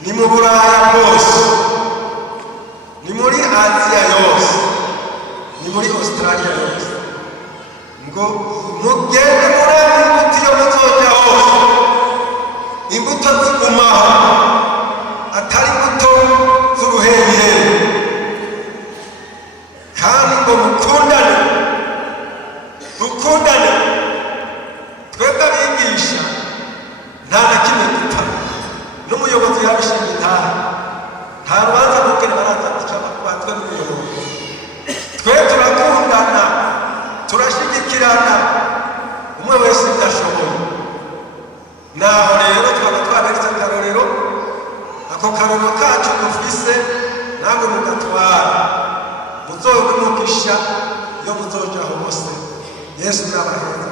ni mu Buraya bwose ni muri Aziya yose ni muri Australia yose ngo mugende muri imbuto iyo muzoja hose imbuto zigumaho atari imbuto z'uruherehere kandi ngo mukundane dukundane. Twebwe abigisha nta na kimwe dupfa n'umuyobozi yabishimye nta rubanza mubwira baraza guca batwe n'umuyobozi. Twe turakundana turashyigikirana umwe wese ibyo ashoboye. Naho rero twaba twaberetse akarorero, ako karorero kacu dufise namwe mugatwara muzobe umugisha yo muzoja hose. Yesu n'abaheza.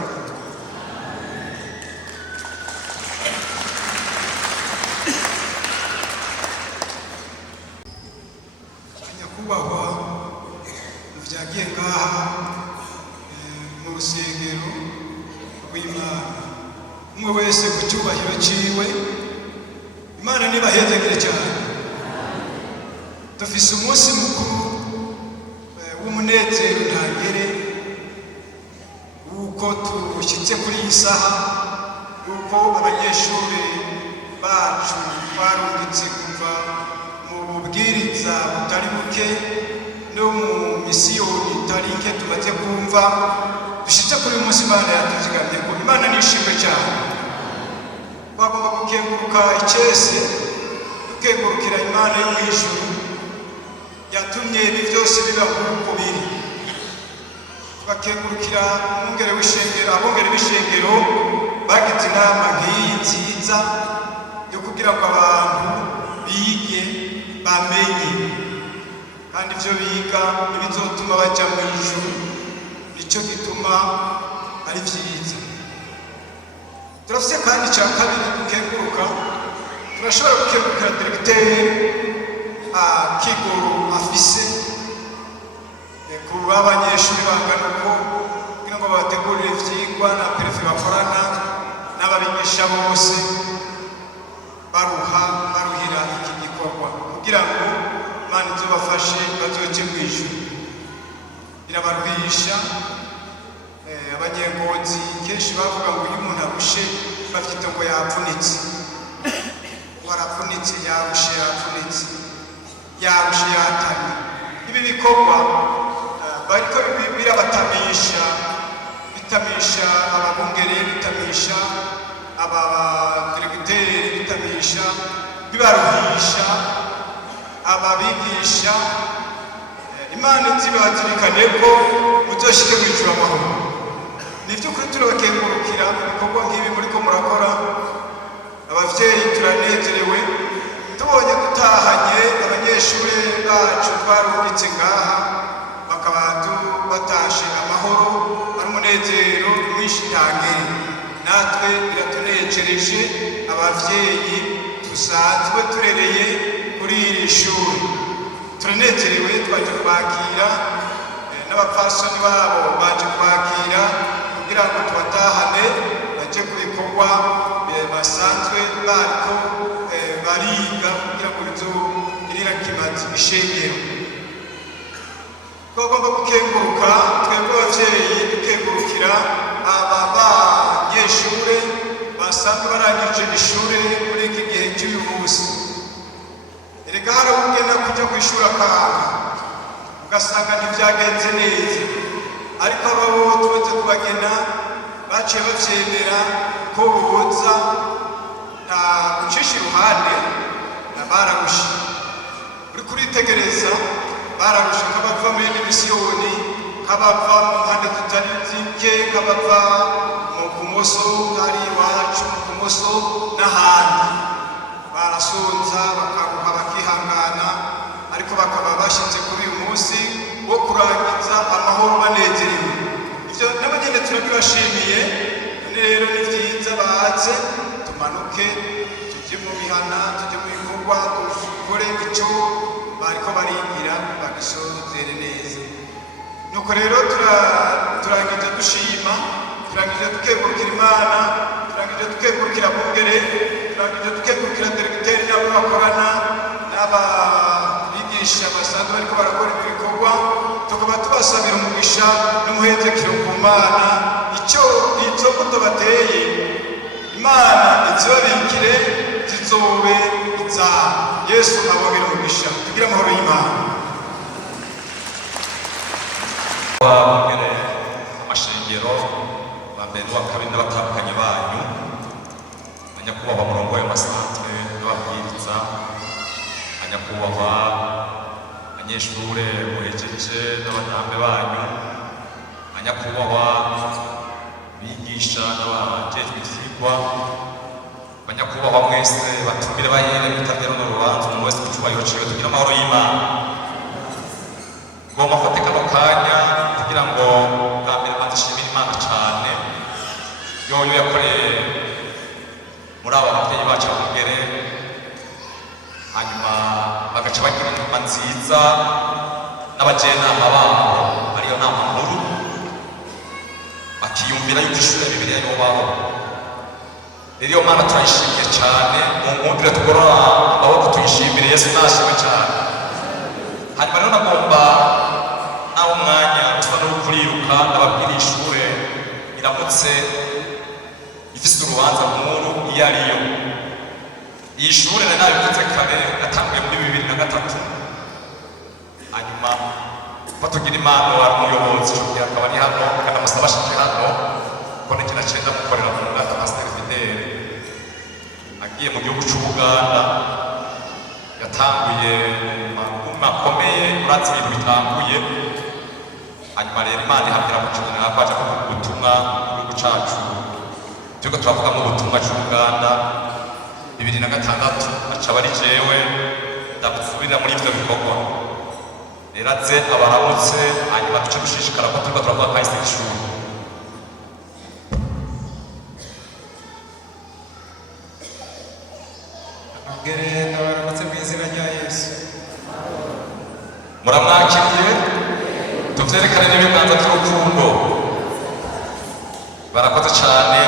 Nyakubahwa muvyagiye ngaha mu rusengero rw'Imana, umwe wese ku cyubahiro ciwe. Imana nibahezegere cyane. Dufise umunsi mukuru w'umunezero ntangere uko tushyitse kuri iyi saha, uko abanyeshuri bacu barungitse kuva mu bubwiriza butari buke no mu misiyoni itari nke tumaze kumva, dushyitse kuri uyu munsi Imana yatuzigamye ko Imana nishimwe cyane. Twagomba gukenguruka icese, dukengurukira Imana yo mu ijuru yatumye ibi byose biba nk'uko biri. Tugakengurukira abungere b'ishengero bagize inama nk'iyi nziza yo kugira ngo abantu bige bamenye, kandi ibyo biga ntibizotuma bajya mu ijuru, nicyo gituma ari byiza. Turafise kandi icya kabiri dukenguruka, turashobora gukengurukira diregiteri kigoro afise kuba abanyeshuri bangana uko kugira ngo bategurire ivyigwa na perefe bakorana n'ababigisha bose baruhira iki gikorwa kugira ngo Imana izobafashe bazoje mw'ijuru. Birabaruhisha. Abanyengozi kenshi bavuga ngo iyo umuntu arushe bafite ngo yapfunitse, warapfunitse, yarushe yapfunitse, yarushe yatamye. Ibi bikorwa bariko birabatamisha, bitamisha ababungere, bitamisha abadiregiteri, bitamisha, bibaruhisha ababigisha. Imana izibazirikane ko muzoshike mw'ijuru amahoro. Ni vy'ukuri turabakengurukira ibikorwa nk'ibi muriko murakora. Abavyeyi turanezerewe tubonye dutahanye abanyeshuri bacu twarungitse ngaha bakaba batashe amahoro ari umunezero mwinshi ntangere. Natwe biratunejereje abavyeyi dusanzwe turereye kuri iri shuri. Turanezerewe, twaje kubakira n'abapfasoni babo baje kubakira kugira ngo tubatahane baje ku bikorwa basanzwe bariko bariga kugira ngo bizogirira kimazi ishengero. Twagomba gukenguruka twebwe abavyeyi, dukengurukira aba banyeshure basanzwe barangije ishure muri iki gihe cy'uyu munsi. Erega hari ugenda kuja kw'ishuri akanga ugasanga ntivyagenze neza, ariko abo tumaze kubagena baciye bavyemera ko boza nta gucisha iruhande, bararusha. Uriko uritegereza bararusha nk'abava muri misiyoni, nk'abava mu mpande zitari zike, nk'abava mu kumoso hari iwacu mu kumoso n'ahandi. Barasonza bakaruha bakihangana, ariko bakaba bashinze kuri uyu munsi wo kurangiza amahoro banezerewe. Ivyo n'abagende turabibashimiye. None rero ni vyiza baze tumanuke tujye mu mihana, tujye mu bikorwa, dukore ico bariko barigira bagisozere neza. Nuko rero turangije dushima, turangije dukengurukira Imana, turangije dukengurukira abungere, turangije dukengurukira diregiteri n'abo bakorana n'ababigisha basanzwe bariko barakora ibikorwa. Tukaba tubasabira umugisha n'umuhezekero ku Mana. Izo mbuto bateye Imana izibabikire zizobe izabo. Yesu ababere umugisha. Tugire amahoro y'Imana. Abungere amashengero ba mbere n'uwa kabiri n'abatandukanye banyu, banyakubahwa murongo w'amasantre n'ababwiriza, banyakubahwa abanyeshure muhejeje n'abanyambe banyu, banyakubahwa bigisha n'abajejwe ivyigwa, banyakubahwa mwese batumire bayere bitabye runo rubanza, umuntu wese ku cubahiro ciwe. Tugire amahoro y'Imana. Ngomba mfate kano kanya kugira ngo nziza n'abajenama babo ariyo nama nkuru bakiyumvira yuko ishuri ya Bibiliya yobaho. Rero iyo Mana turayishimiye cyane, mu nkundire tugorora amaboko tuyishimire. Yesu nashimwe cyane. Hanyuma rero nagomba naho umwanya tuba no kuriruka ndababwira ishure iramutse ifise urubanza nkuru iyo ariyo. Iyi shure nabivuze kare natanguye muri 2003, hanyuma batugira Imana wari umuyobozi akaba ari hano akanamusaba ashike hano ko niki nacenda gukorera mu ngata Master Fidel agiye mu gihugu c'Ubuganda. Yatanguye maguma akomeye uratse ibintu bitanguye, hanyuma rero Imana ihabwira gucunga kwaje kuvuga ubutumwa bw'igihugu cacu. Turiko turavuga mu butumwa c'Ubuganda 2006 aca bari jewe ndabusubira muri ivyo bikorwa. Rero aze abaramutse hanyuma duce dushishikara ko turiko turavuga kahise k'ishuri. Gerenda baramutse mu izina rya Yesu. Muramwakiriye? Tuvyerekane n'ibiganza by'urukundo. Barakoze cyane,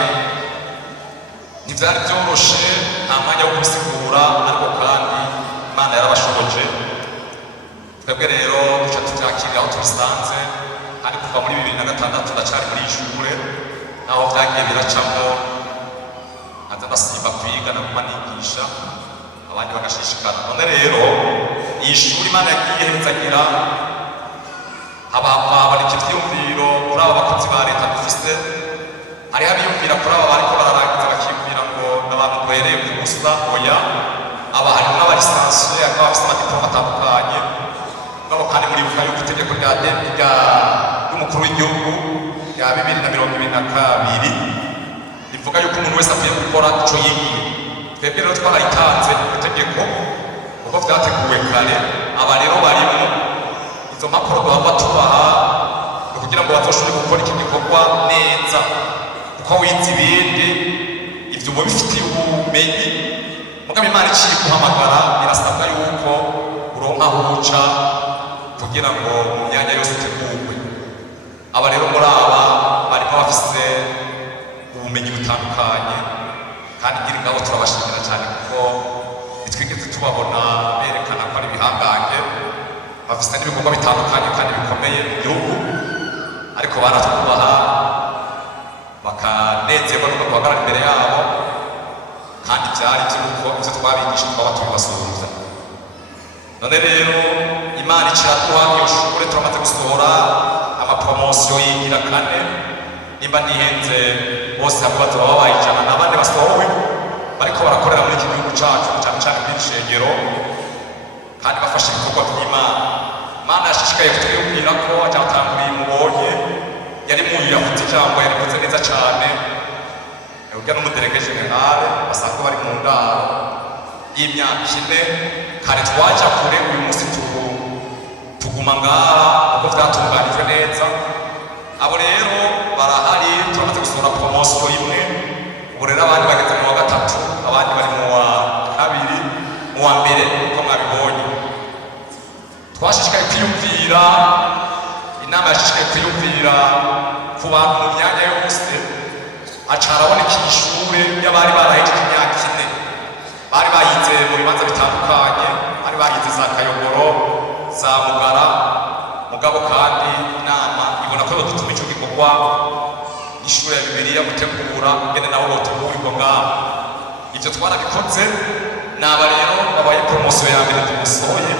ntivyari byoroshe, nta mwanya wo kubisigura, ariko kandi Imana yarabashoboje. Twebwe rero duca tuvyakirira aho tubisanze, kandi kuva muri 2006 ndacari muri ishure, naho vyagiye biracamo nkaza ndasimba kwiga naguma nigisha abandi bagashishikara. None rero iyi shuri Imana yagiye ihezagira haboneka ivyiyumviro kuri aba bakozi ba leta dufise. Hariho abiyumvira kuri aba bariko bararangiza bakiyumvira ngo n'abantu duhereye ku busa. Oya, aba harimwo abalisansiye, harimo abafise amadiplome atandukanye. Mugabo kandi muribuka yuko itegeko ry'umukuru w'igihugu rya 2022 rivuga yuko umuntu wese akwiye gukora ico yigiye. Twebwe rero twarayitanze itegeko kuko vyateguwe kare. Aba rero barimo izo mpapuro duhava tubaha kugira ngo bazoshobore gukora iki gikorwa neza, kuko wize ibindi ivyo uba bifitiye ubumenyi. Mugabo Imana iciye guhamagara birasabwa yuko uronka aho uca kugira ngo mu myanya yose itegurwe. Aba rero muri aba barimo bafise ubumenyi butandukanye, kandi ngira ngabo turabashimira cyane kuko nitwigeze tubabona berekana ko ari ibihangange, bafise n'ibikorwa bitandukanye kandi bikomeye mu gihugu, ariko baratwubaha bakanezerwa no guhagarara imbere yabo, kandi byari by'uko ivyo twabigisha twaba tubibasuhuza. None rero Imana iciraduha iyo shure turamaze gusohora amapromosiyo yigira kane, nimba nihenze bose hamwe bazoba babaye 104 basohowe bariko barakorera muri iki gihugu cacu cyane cyane kw'ishengero, kandi bafashe ibikorwa by'Imana. Imana yashishikaye kutwibwira ko ajatanguriye mubonye yari muyu yavuze ijambo yarikoze neza cyane. Urya n'umuderege generale basanzwe bari mu ndaro y'imyaka 4, kare twaja kure, uyu munsi tuguma ngaha uko vyatunganijwe neza. Abo rero barahari, turamaze gusohora promosiyo imwe. Ubu rero abandi bageze mu wa 3, abandi bari mu wa 2, mu wa 1 uko mwabibonye. Twashishikaye kwiyumvira, inama yashishikaye kwiyumvira ku bantu mu myanya yose, aca haraboneka ishure y'abari barahejeje imyaka 4, bari bayize mu bibanza bitandukanye, bari bayize za Kayogoro, za Mugara. Mugabo kandi inama ibona ko dutuma ico gikorwa n'ishure ya Bibiliya gutegura ngene nabo botegurirwa ngaho. Ivyo twarabikoze. Naba rero babaye promosiyo ya mbere tumusohoye,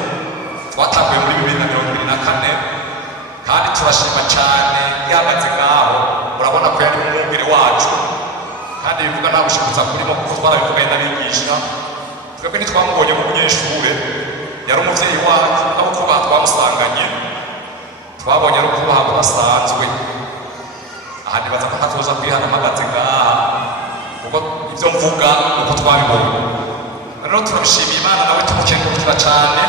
twatanguye muri 2024, kandi turashima cyane yamaze ngaho. Urabona ko yari umwumvire wacu, kandi bivuga nta gushikuza kurimo kuko twarabivugaye n'abigisha. Twebwe ntitwamubonye mu munyeshure, yari umuvyeyi wacu, abo ko batwamusanganye twabonye ari ukubaha kubasanzwe. Aha nibaza ko ntatoza kwihanamagaze ngaha kuko ivyo mvuga uko twabibonye. Rero turabishimiye Imana, nawe tumukengurukira cyane.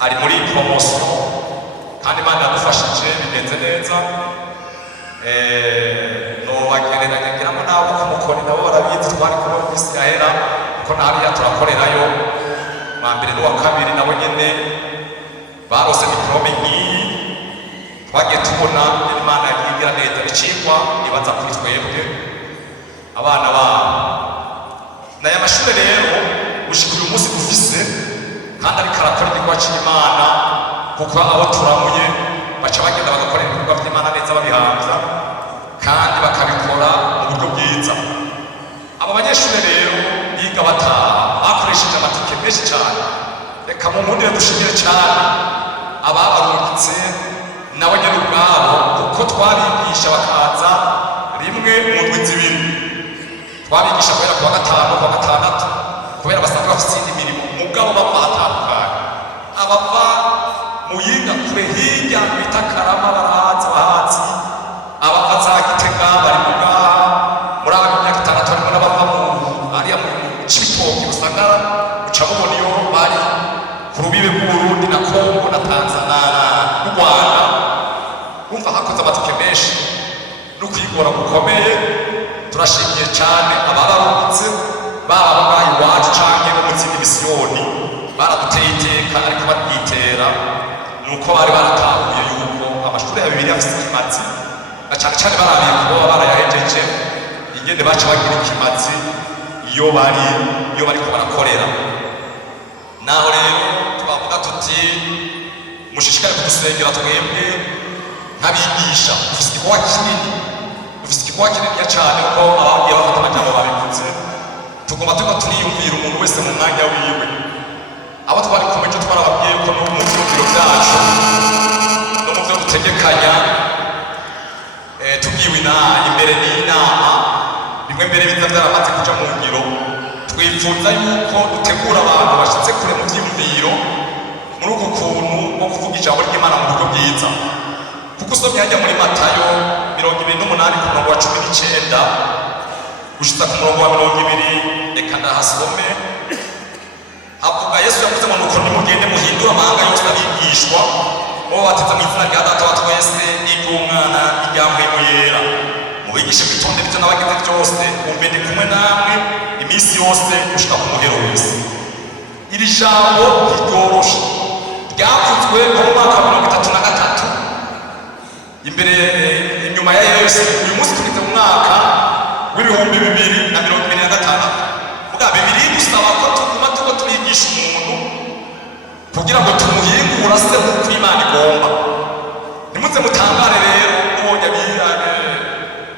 Ari muri promosiyo kandi Imana yadufashije bigenze neza. Nobagereranya ngira ngo nabo kumukoni nabo barabizi, twari kuba misi yahera kuko nahariya turakorerayo. Mwa mbere n'uwa kabiri nabo nyene barose diplome nk'iyi twagiye tubona Imana yigira neza icikwa ibaza kuri twebwe abana babo naya mashure rero gushika uyu munsi dufise kandi ariko arakora igikorwa c'Imana kuko abo turamuye baca bagenda bagakora ibikorwa vy'Imana neza babihamvya kandi bakabikora mu buryo bwiza. Aba banyeshure rero biga bataha bakoresheje amatike menshi cyane, reka mu mundire dushimire cyane ababarungitse nabo nyene ubwabo kuko twabigisha bakaza rimwe mu ndwi zibiri, twabigisha kubera kuwa gatanu kuwa gatandatu kubera basanzwe bafite indi mirimo mugabo baba batandukanye, abava Muyinga kure hirya bita Karama barahazi bahazi, abava za Gitega bari mugaha muri aba myaka itandatu harimo n'abava mu ariya mu Cibitoke Rusagara uca mubona iyo bari ku rubibe rw'Uburundi na Kongo na Tanzania n'u Rwanda, umva hakoze amatike menshi no kwigora gukomeye. Turashimiye cyane abararungitse baba ngaha iwacu canke no mu zindi misiyoni baraduteye iteka ariko baryitera nuko bari baratahuye yuko amashuri ya Bibiliya afite ikimazi na cyane cyane barabiye kuba barayahejeje ingene baca bagira ikimazi iyo bariko barakorera. Naho rero twavuga tuti mushishikare kudusengera twebwe nk'abigisha dufite igikorwa kinini cyane kuko abagiye bafata amajambo babikuze tugomba tuba turiyumvira umuntu wese mu mwanya wiwe. Abo twari kumwe cyo twarababwiye ko no mu vyumviro vyacu no mu vyo dutegekanya tubwiwe imbere n'inama bimwe mbere biza byaramaze kuja mu ngiro, twifuza yuko dutegura abantu bashitse kure mu vyumviro muri uko kuntu bwo kuvuga ijambo ry'Imana mu buryo bwiza, kuko usomye hajya muri Matayo 28 ku murongo wa 19 gushitsa ku murongo wa 20 reka ndahasome havuga Yesu yavuze ngo nuko nimugende muhindura amahanga yose abigishwa mubateza mu izina rya Data wa twese iry'Umwana iry'Mpwemu Yera, mubigishe bitonde bito n'abagize byose umve ndi kumwe namwe iminsi yose gushika ku muhero wese. Iri jambo ryoroshe ryavuzwe mu mwaka wa 33 imbere inyuma ya Yesu. Uyu munsi tugeze mu mwaka w'ibihumbi 2026 muga Bibiliya gusaba ko tuguma tuko turigisha umuntu kugira ngo tumuhingura se uko Imana igomba. Nimuze mutangare rero mubonye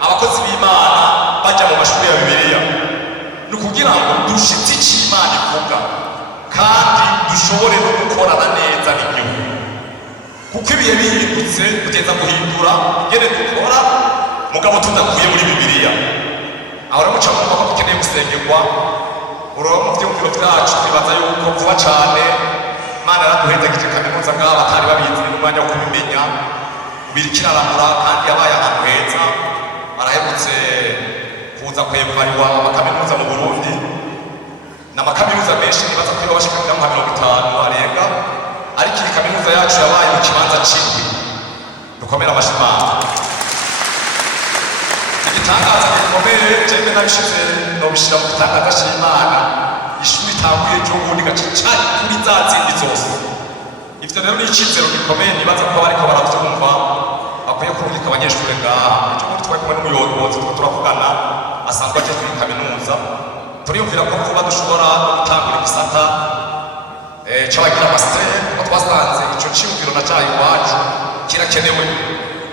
abakozi b'Imana bajya mu mashuri ya Bibiliya, ni kugira ngo dushitse icyo Imana ivuga kandi dushobore no gukorana neza n'igihugu, kuko ibihe bihindutse kugeza guhindura ingene dukora mugabo tudakuye muri Bibiliya. Aho rero muca mwumva ko dukeneye gusengerwa uraba mu vyumviro vyacu. Twibaza yuko vuba cane Imana yaraduhendagije kaminuza ngaha batari babizi n'umwanya wo kubimenya birikiraramura kandi yabaye ahantu heza. Araherutse kuza kwevariwa amakaminuza mu Burundi n'amakaminuza menshi nibaza ko bashika nka 50 arenga, ariko iyi kaminuza yacu yabaye mu kibanza kimwe. Dukomera amashimana. Igitangaza gikomeye cyane nabishize no bishira mu gitangaza cy'Imana, ishuri tabuye cyo ubundi gacicari kuri za zindi zose. Ivyo rero ni icizero gikomeye nibaza ko bariko baravyumva bakwiye kurungika abanyeshuri ngaha. Icyo muri twari kumwe n'umuyobozi turavugana asanzwe ageze muri kaminuza, turiyumvira ko vuba dushobora gutangura igisata c'abagira master kuko twasanze ico ciyumviro na cayi iwacu kirakenewe.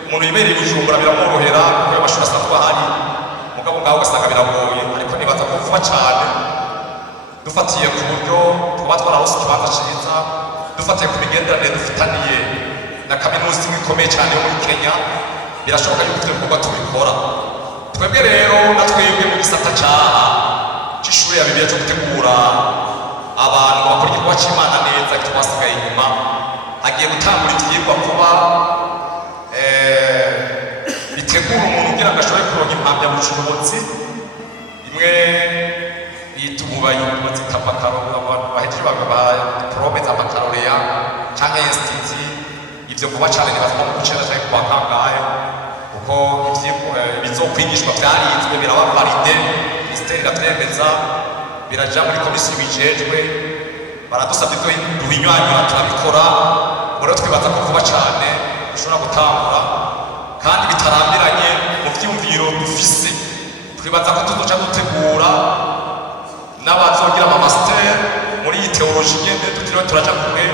Umuntu yibereye Bujumbura biramworohera kuko amashuri asanzwe ahari, mugabo ngaho ugasanga biragoye. Ariko nibaza ko vuba cane dufatiye ku buryo twaba twararose ikibanza ciza, dufatiye ku migenderanire dufitaniye na kaminuza ikomeye cyane yo muri Kenya, birashoboka yuko ivyo bikorwa tubikora. Twebwe rero na twebwe mu gisata c'ishuri ya Bibiliya cyo gutegura abantu bakora igikorwa c'Imana neza twasigaye inyuma, hagiye gutangura ivyigwa vuba bitegura umuntu kugira ngo ashobore kuronka impamyabushobozi imwe bita ububayi bazita bakalaureya, abantu bahejeje diplome za bakalaureya canke institut. Ivyo vuba cane nibaza mu gucera canke kuwa kangahe kuko bizokwigishwa vyarizwe biraba valide, ministeri iravyemeza biraja muri komisiyo bijejwe, baradusabye ko duhinyanyura turabikora rero twibaza ko vuba cyane dushobora gutangura kandi bitarambiranye mu byumviro dufise. Twibaza ko tuzoca dutegura n'abazogira ama master muri iyi teoloji nyene tutiriwe turaja kure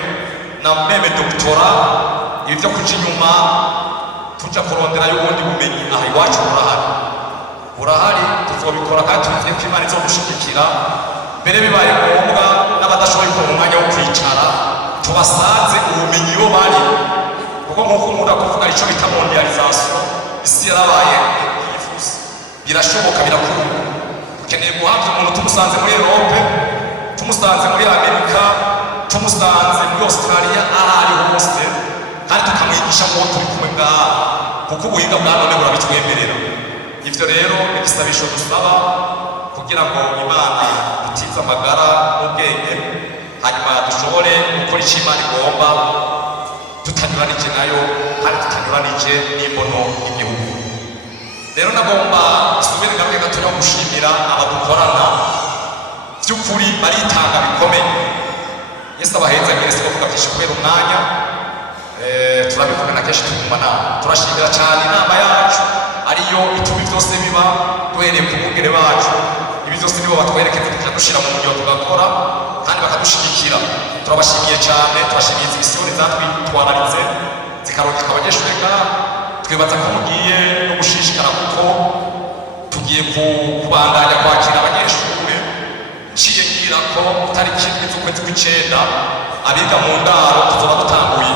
na meme doktora. Ibi byo kuja inyuma tuja kurondera y'ubundi bumenyi aha iwacu burahari tuzobikora kandi tubivuye ko Imana izodushigikira. Mbere bibaye ngombwa n'abadashoboye kuronka umwanya wo kwicara tubasanze ubumenyi iyo bari, kuko nk'uko nkunda kuvuga ico bita mondialisation, isi yarabaye yifuza, birashoboka birakunda. Dukeneye guhabwa umuntu tumusanze muri Europe, tumusanze muri Amerika, tumusanze muri Australia, aho ari hose, kandi tukamwigisha ngo turi kumwe ngaha, kuko ubuhinga bwa none burabitwemerera. Ivyo rero igisabisho dusaba kugira ngo Imana dutize amagara n'ubwenge, hanyuma dushobore gukora icyo Imana igomba tutanyuranije nayo kandi tutanyuranije n'imbono y'igihugu. Rero nagomba isubire ngaruke gatoya gushimira abadukorana, by'ukuri baritanga bikomeye. Yesu abahezagire, si kuvuga byinshi kubera umwanya, turabivuga na kenshi tugumana. Turashimira cyane inama yacu ariyo ituma byose biba, duhereye ku bungere bacu. Ibi byose nibo batwerekeza tukajya dushira mu ngiro tugakora kandi bakadushigikira. Turabashimiye cyane, turashimiye izi misiyoni zatwitwararitse zikarongeka abanyeshuri ngaha. Twibaza ko mugiye no gushishikara kuko tugiye kubandanya kwakira abanyeshuri. Nciye ngira ko tariki z'ukwezi kw'icenda abiga mu ndaro tuzoba dutanguye.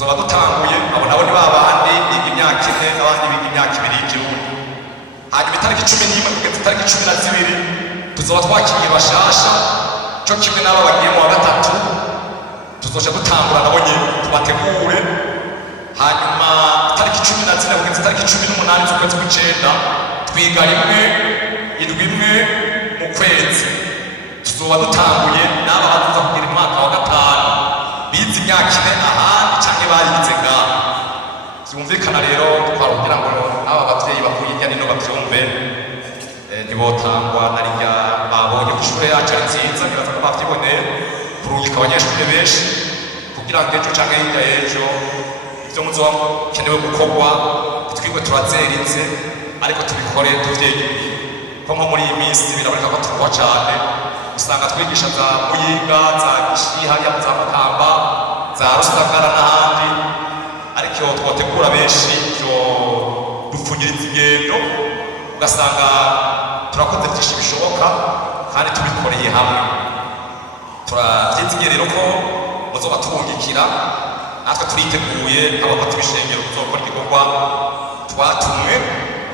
Abo nabo ni babandi biga imyaka 4 n'abandi biga imyaka 2 y'igihugu. Hanyuma itariki 11 kugeza itariki 12 tuzoba twakiriye bashasha, cyo kimwe n'aba bagiye mu wa gatatu tuzoca dutangura nabo nyine tubategure. Hanyuma itariki 14 kugeza itariki 18 z'ukwezi kw'icenda twiga indwi imwe mu kwezi. Tuzoba dutanguye n'aba baza kugira umwaka wa gatanu bize imyaka 4 ahandi canke barize ngaha. Byumvikana rero twarugira ngo aba bavyeyi bakuye hirya nino bavyumve, ntibotangwa na rya babonye ku ishure yacu ari nziza, biraza ko bavyiboneye kurungika abanyeshuri benshi kugira ngo ejo canke hirya y'ejo ivyo muzoba mukenewe gukorwa twigwe turazerinze, ariko tubikore tuvyegeye. Ko nko muri iyi minsi biraboneka ko turuha cane, usanga twigisha za Muyinga, za Gishiha, za Makamba, za Rusagara n'ahandi, ariko twotegura benshi byo dupfunyiriza ingendo, ugasanga turakoze byinshi bishoboka kandi tubikoreye hamwe. Turavyizigiye rero ko muzoba turungikira, natwe turiteguye abakozi b'ishengero kuzokora igikorwa twatumwe,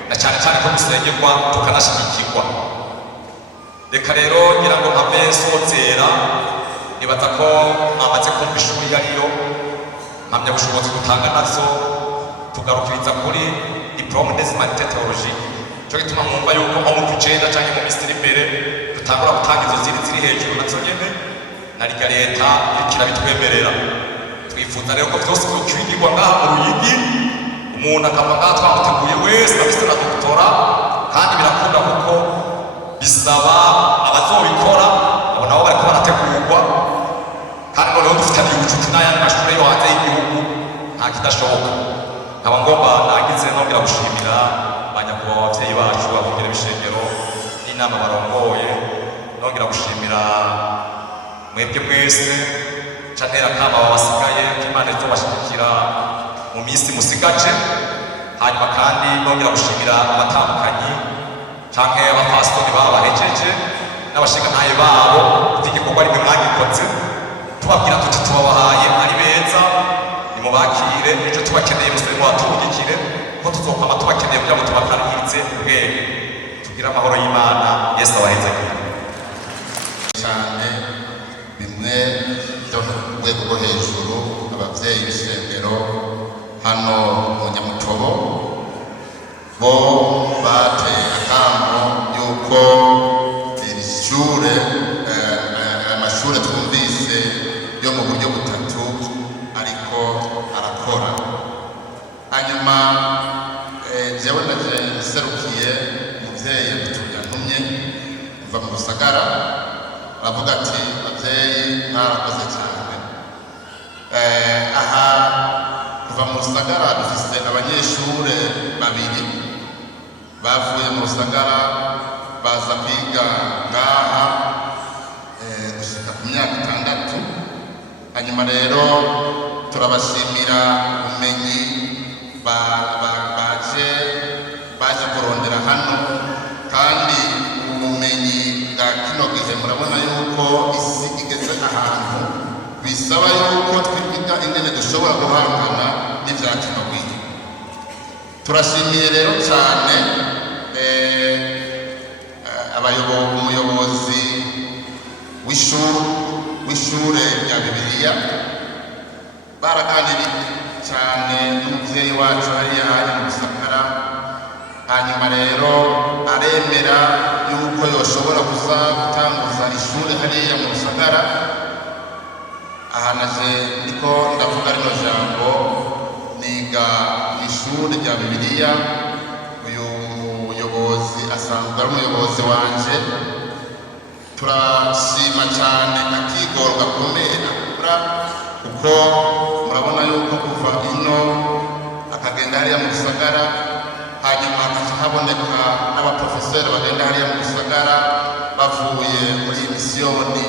na cyane cyane ko gusengerwa tukanashigikirwa. Reka rero ngira ngo mpave sozera, nibaza ko mwamaze kumva ishuri yariyo mpamya bushobozi gutanga nazo, tugarukiriza kuri diplome des humanités théologiques. Cyo gituma mwumva yuko nko mu kugenda cyangwa mu misiri imbere dutangura gutanga izo ziri hejuru nazo nyene na rya leta irikirabitwemerera. Twifuza rero ko byose byokwigirwa ngaha mu Ruyigi, umuntu akava ngaha twamuteguye wese afite na doktora, kandi birakunda kuko bisaba abazobikora abo nabo bariko barategurwa, kandi noneho dufitanye ubucuti n'ayandi mashuri yo hanze y'igihugu nta kidashoboka. Nkaba ngomba nagize nongera gushimira abanyakubahwa abavyeyi bacu abungere b'ishengero n'inama barongoye, nongera gushimira mwebwe mwese cantera kama babasigaye ko Imana izobashigikira mu minsi musigaje. Hanyuma kandi nongera gushimira abatambukanyi canke abapasitori babahejeje n'abashingantahe babo igikorwa rimwe mwagikoze, tubabwira tuti tubabahaye ari beza, nimubakire, ejo tubakeneye musore mubatungikire, ko tuzokwama tubakeneye kugira ngo tubakaririze ubwenge. Tugira amahoro y'Imana. Yesu abahezagire cyane. Bimwe byo mu rwego rwo hejuru, abavyeyi b'ishengero hano mu Nyamutobo bo bateye akamo yuko iri shure amashure twumvise yo mu buryo butatu ariko arakora. Hanyuma jewe naje serukiye umuvyeyi yantumye kuva mu Rusagara, aravuga ati abavyeyi mwarakoze cyane, aha kuva mu Rusagara dufise abanyeshure babiri bavuye mu Rusagara baza kwiga ngaha gushika ku myaka 6. hanyuma rero turabashimira ubumenyi baje kurondera hano, kandi ubumenyi bwa kino gihe murabona yuko isi igeze ahantu bisaba yuko twiga ingene dushobora guhangana n'ivya kino gihe. Turashimiye rero cyane umuyobozi w'ishure rya Bibiliya, baraganiriye cyane n'umuvyeyi wacu hariya mu Rusagara, hanyuma rero aremera yuko yoshobora kuza gutanguza ishure hariya mu Rusagara. aha naje ndiko ndavuga rino jambo niga ishure rya Bibiliya. uyu muyobozi asanzwe ari umuyobozi wanje, turashima cyane akigoro gakomeye akora, kuko murabona yuko kuva ino akagenda hariya mu Rusagara, hanyuma haboneka n'abaprofeseri bagenda hariya mu Rusagara bavuye muri misiyoni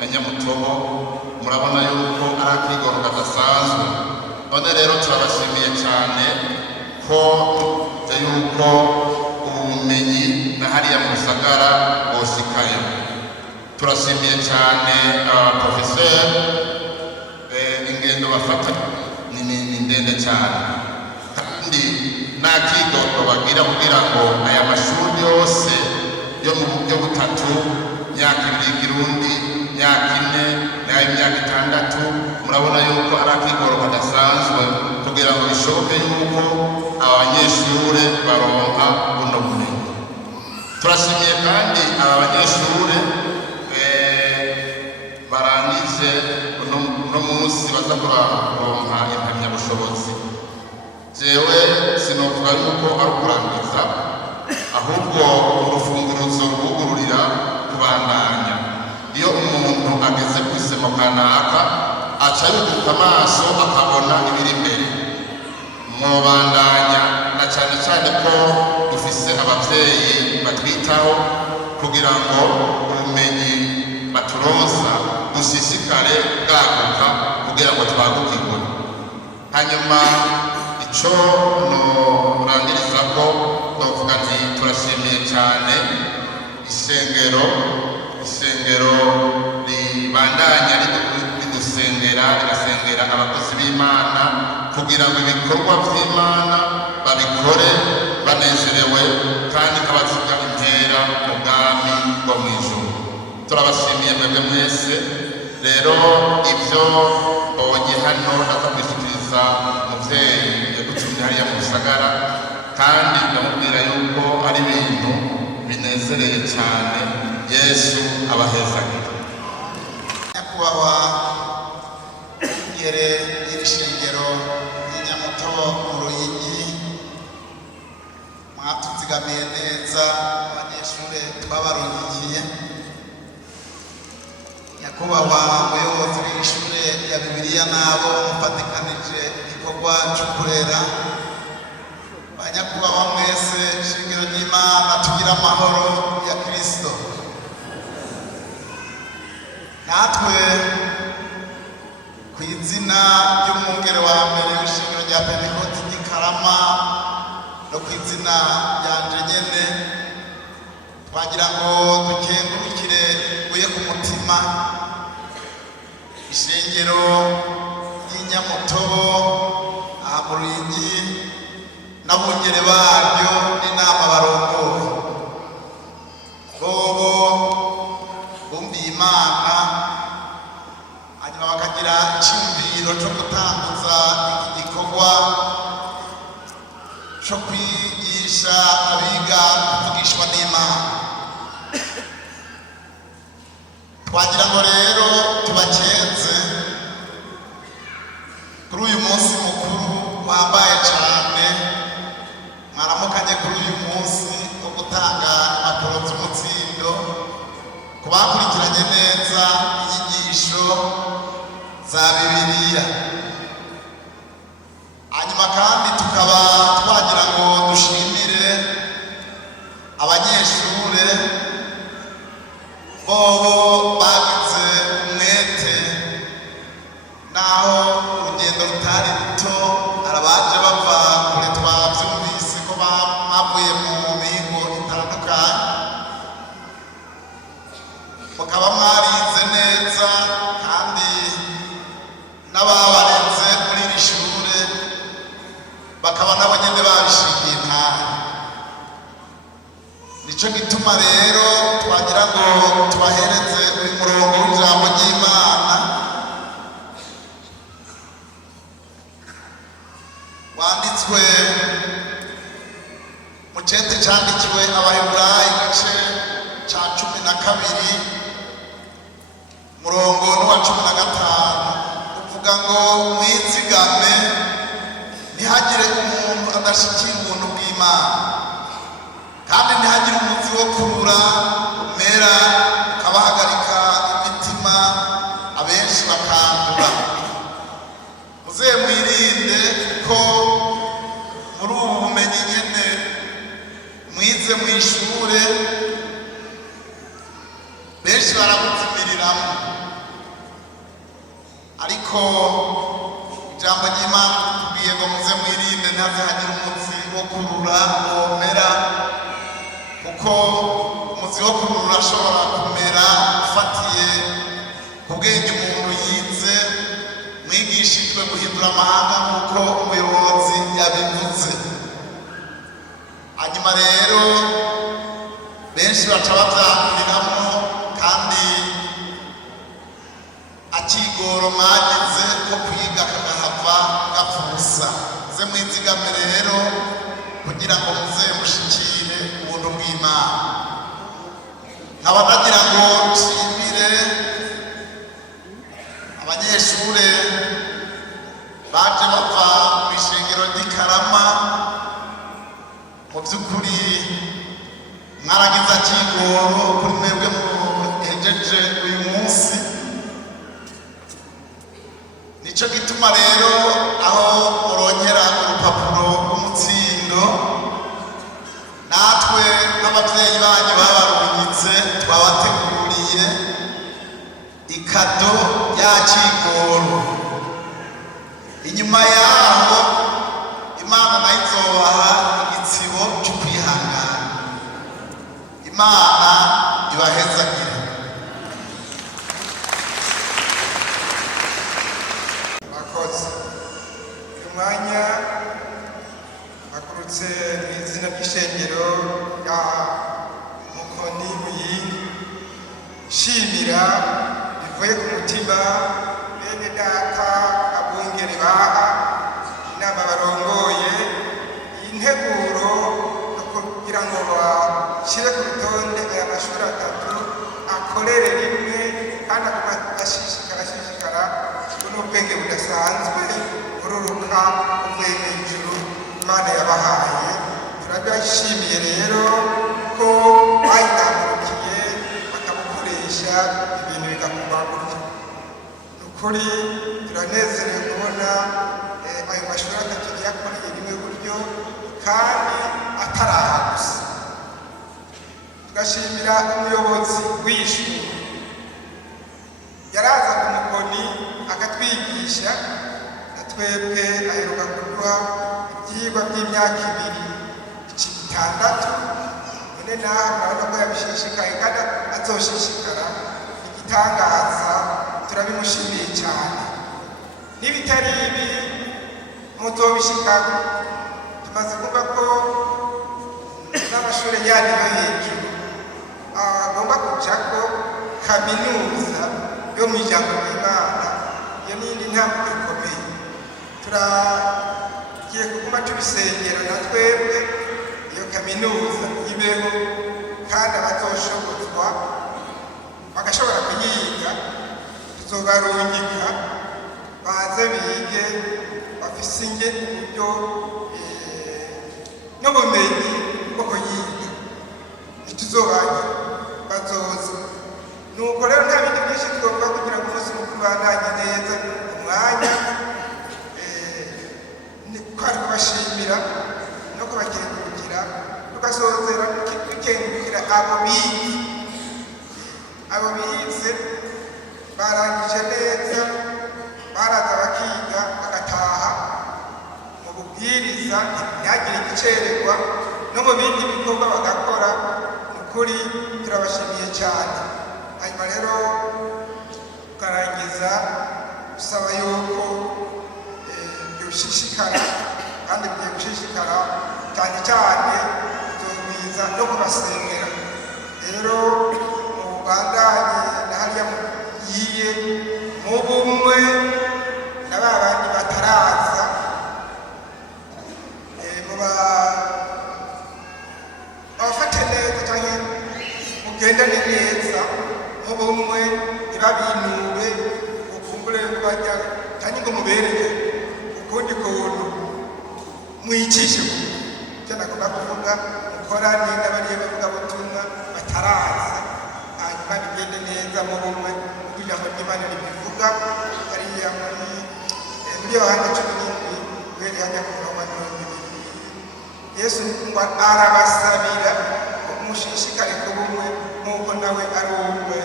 ya Nyamutobo. murabona yuko ari akigoro kadasanzwe. none rero turabashimiye cyane ko yuko ubumenyi na hariya mu Rusagara boshikayo. turashimiye cyane abaprofeseri, ingendo bafata ni ndende cyane, kandi nta kigoro bagira kugira ngo aya mashuri yose yo mu buryo butatu, myaka 2 y'ikirundi, myaka 4 n'imyaka 6, murabona yuko ari akigoro kadasanzwe kugira ngo bishoboke yuko abanyeshure baronka buno bumenyi. turashimiye kandi aba banyeshure barangije uno munsi baza kuronka impamyabushobozi. jewe sinovuga yuko ari ukurangiza, ahubwo urufunguruzo rwugururira kubandanya. iyo umuntu ageze ku isemo kanaka aca yuguruka amaso akabona ibiri imbere, mwobandanya, na cyane cyane ko dufise abavyeyi batwitaho kugira ngo ubumenyi baturonsa bushishikare bwaguka kugira ngo twagukirwe. hanyuma ico norangirizako novuga nti turashimiye cyane isengero ribandanya rigasengera abakozi b'Imana kugira ngo ibikorwa by'Imana babikore banezerewe kandi kabaziga intera mu bwami bwo mu ijuru. turabashimiye mwebwe mwese. rero ibyo mbonye hano ndaza kwishikiriza umuvyeyi yadutumye hariya mu Rusagara, kandi ndamubwira yuko ari ibintu binezereye cyane. Yesu abahezagire. nyakubahwa yere iri shengero ry'Inyamutobo mu Ruyigi, mwatuzigamiye neza abanyeshure twabarungikiye. nyakubahwa umuyobozi w'ishure ya Bibiliya nabo mufatikanije igikorwa cyo kurera. banyakubahwa mwese shingiro ry'Imana, tugira amahoro ya Kristo. natwe ku izina ry'umwungere wa mbere w'ishingiro rya Pentekote ry'Ikarama no ku izina ryanje nyene, twagira ngo dukengurukire uye ku mutima ishengero ry'Inyamutobo aha mu Ruyigi n'abungere baryo n'inama barongoye. bobo bumviye Imana, hanyuma bakagira icyumviro cyo gutanguza iki gikorwa cyo kwigisha abiga kuvugishwa n'Imana. twagira ngo rero tubakenze kuri uyu munsi mukuru wambaye cyane. mwaramukanye kuri uyu munsi wo gutanga impapuro z'umutsindo ku bakurikiranye neza inyigisho za Bibiliya. nico gituma rero twagira ngo tubahereze uyu murongo w'ijambo ry'Imana wanditswe mu cete candikiwe Abaheburayo igice ca 12 murongo n'uwa 15 uvuga ngo mwizigame ntihagire umuntu adashikira ubuntu bw'Imana kandi ntihagire umuzi wo kurura umera ukabahagarika imitima abenshi bakandura muze mwirinde ko muri ubu bumenyi nyene mwize mw'ishure benshi barabuzimiriramo ariko ijambo ry'Imana ritubwiye ngo muze mwirinde ntihagire umuzi wo kurura womera kuko umuzi wo kurura urashobora kumera ufatiye ku bwenge umuntu yize mwigishijwe guhindura amahanga nk'uko umuyobozi yabivuze hanyuma rero benshi baca bavyanduriramo kandi akigoro mwagize ko kwiga kagahava gapfusa muze mwizigame rero kugira ngo muze mushikire ubuntu bw'Imana nkaba nagira ngo nshimire abanyeshure baje bava mw'ishengero ry'Ikarama mu by'ukuri mwaragize akigoro kuri mwebwe muhejeje uyu munsi nico gituma rero aho muronkera urupapuro rw'umutsindo natwe n'abavyeyi banyu babarunyitse twabateguriye ikado y'akigoro inyuma yaho Imana nayo izobaha igitsibo cyo kwihangana Imana ibahezagire bakoze uyu mwanya bakurutse mu izina ry'ishengero rya Mukoni Muyinga shimira bivuye ku mutima bene data abungere baha inama barongoye iyi nteguro no kugira ngo bashyire ku rutonde aya mashuri atatu akorere rimwe kandi akaba ashishikara n'ubwenge budasanzwe bururuka uvuye hejuru Imana yabahaye turabashimiye rero ko bayitambukiye bakabukoresha ibintu bigakorwa gutya ukuri turanezerewe kubona ayo mashuri atatu yakoreye rimwe buryo kandi ataraha gusa tugashimira umuyobozi w'ishuri yaraza ku Mukoni akatwigisha natwebwe aheruka kuduha ibyigwa by'imyaka 6 none naho urabona ko yabishishikaye kandi azoshishikara igitangaza turabimushimiye cyane n'ibitari ibi muzobishikako tumaze kumva ko n'amashuri yandi yo hejuru agomba kujako kaminuza yo mu ijambo ry'Imana iyo n'indi ntambwe ikomeye turagiye kuguma tubisengera na twebwe iyo kaminuza ibeho kandi abazoshobozwa bagashobora kuyiga tuzobarungika baze bige bafise uburyo n'ubumenyi bwo kuyiga ntituzobagira bazoza nuko rero nta bindi byinshi twovuga kugira ngo umunsi mukuru ubandanye neza umwanya kwari kubashimira no kubakengurukira tugasozera dukengurukira abo bize barangije neza baraza bakiga bagataha mu bubwiriza ntihagire igicererwa no mu bindi bikorwa bagakora ukuri turabashimiye cyane hanyuma rero tukarangiza usaba yuko byoshishikara kandi bigiye gushishikara cyane cyane tuzogwiza no kubasengera rero mubandanye na hariya mugiye mu bumwe na ba bandi bataraza abafate neza cyangwa mugendane neza mu bumwe ntibabinube ukumbure bajya cyangwa ngo mubereye ukundi kuntu mwicishe icyo nagomba kuvuga mukorane n'abariye bavuga butumwa bataraza hanyuma bigende neza mu bumwe kuko ijambo ry'Imana ribivuga hariya muri Yohana 17 uhereye hajya ku murongo wa 20. Yesu ngo arabasabira mushishikare ku bumwe nk'uko nawe ari umwe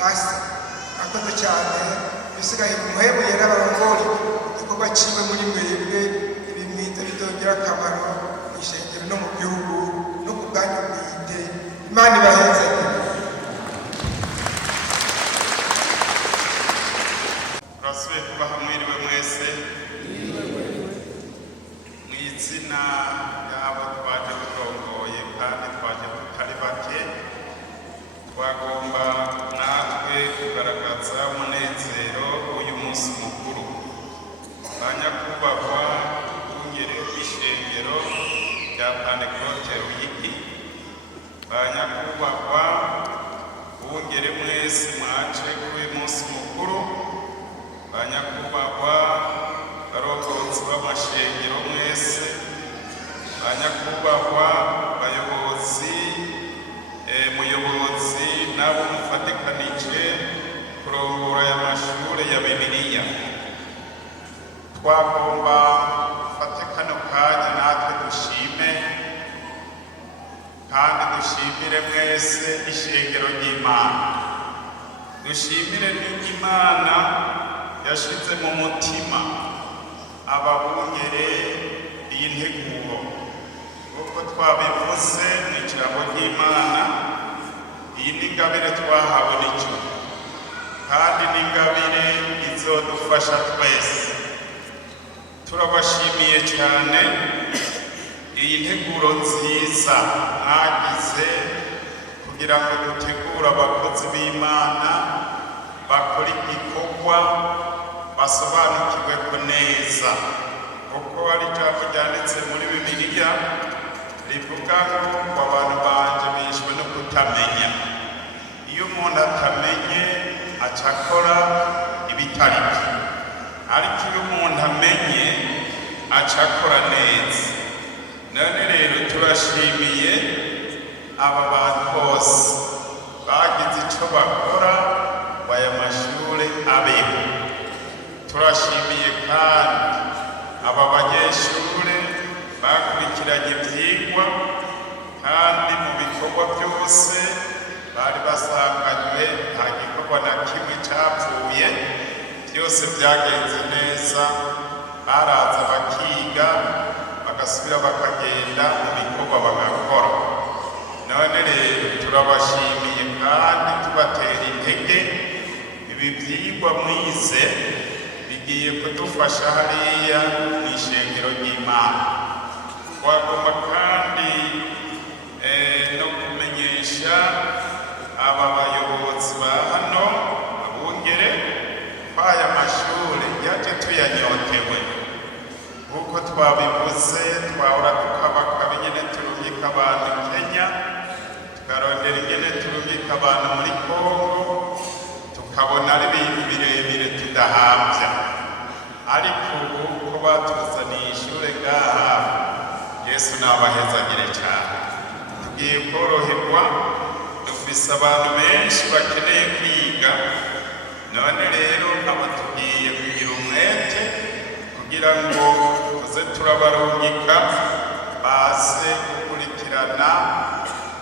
nasi. Akoze cyane bisigaye muhemu yera barongori igikorwa ciwe muri mwebwe ibimwiza bizongera akamaro ishengero no mu gihugu no ku bwanyu bwite. Imana ibahezanye. Turasubiye kubaha mwiriwe mwese mu izina ry'abo twaje turongoye kandi twaje tutari bake, twagomba natwe kugaragaza umunezero w'uyu munsi mukuru. Banyakubahwa bungere bw'ishengero rya Pantekote Ruyigi, banyakubahwa bungere mwese mwaje kuri uyu munsi mukuru, banyakubahwa barongozi b'amashengero mwese, banyakubahwa bayobozi, muyobozi nabo mufatikanije kurongora aya mashure ya Bibiliya. Twagomba gufata kano kanya natwe dushime kandi dushimire mwese ishengero ry'Imana, dushimire n'Imana yashize mu mutima ababungere iyi nteguro. Nk'uko twabivuze mu ijambo ry'Imana, iyi ni ingabire twahawe n'ijuru kandi ni ingabire izodufasha twese. Turabashimiye cyane iyi nteguro nziza mwagize kugira ngo dutegure abakozi b'Imana bakora igikorwa basobanukiwe ko neza, kuko ari ijambo ryanditse muri Bibiliya rivuga ngo abantu banje bishwe no kutamenya. Iyo umuntu atamenye aca akora ibitari byo, ariko iyo umuntu amenye aca akora neza. None rero turashimiye aba bantu bose bagize icyo bakora ngo aya mashure abeho. Turashimiye kandi aba banyeshure bakurikiranye ivyigwa kandi mu bikorwa byose bari basanganywe, nta gikorwa na kimwe capfuye, byose byagenze neza. Baraza bakiga bagasubira bakagenda mu bikorwa bagakora. None rero turabashimiye kandi tubatera intege. Ibi vyigwa mwize bigiye kudufasha hariya mu ishengero ry'Imana. Twagomba kandi no kumenyesha aba bayobozi ba hano abungere ko aya mashure yaje tuyanyotewe. Nk'uko twabivuze, twahora tukabakaba ingene turungika abantu Kenya, tukarondera ingene turungika abantu muri Kongo, tukabona ari ibintu birebire tudahambya. Ariko ubu ko batuzaniye ishure ngaha, Yesu nabahezagire cyane. Tugiye koroherwa, dufise abantu benshi bakeneye kwiga. None rero abo tugiye kugira umwete kugira ngo tuze turabarungika baze gukurikirana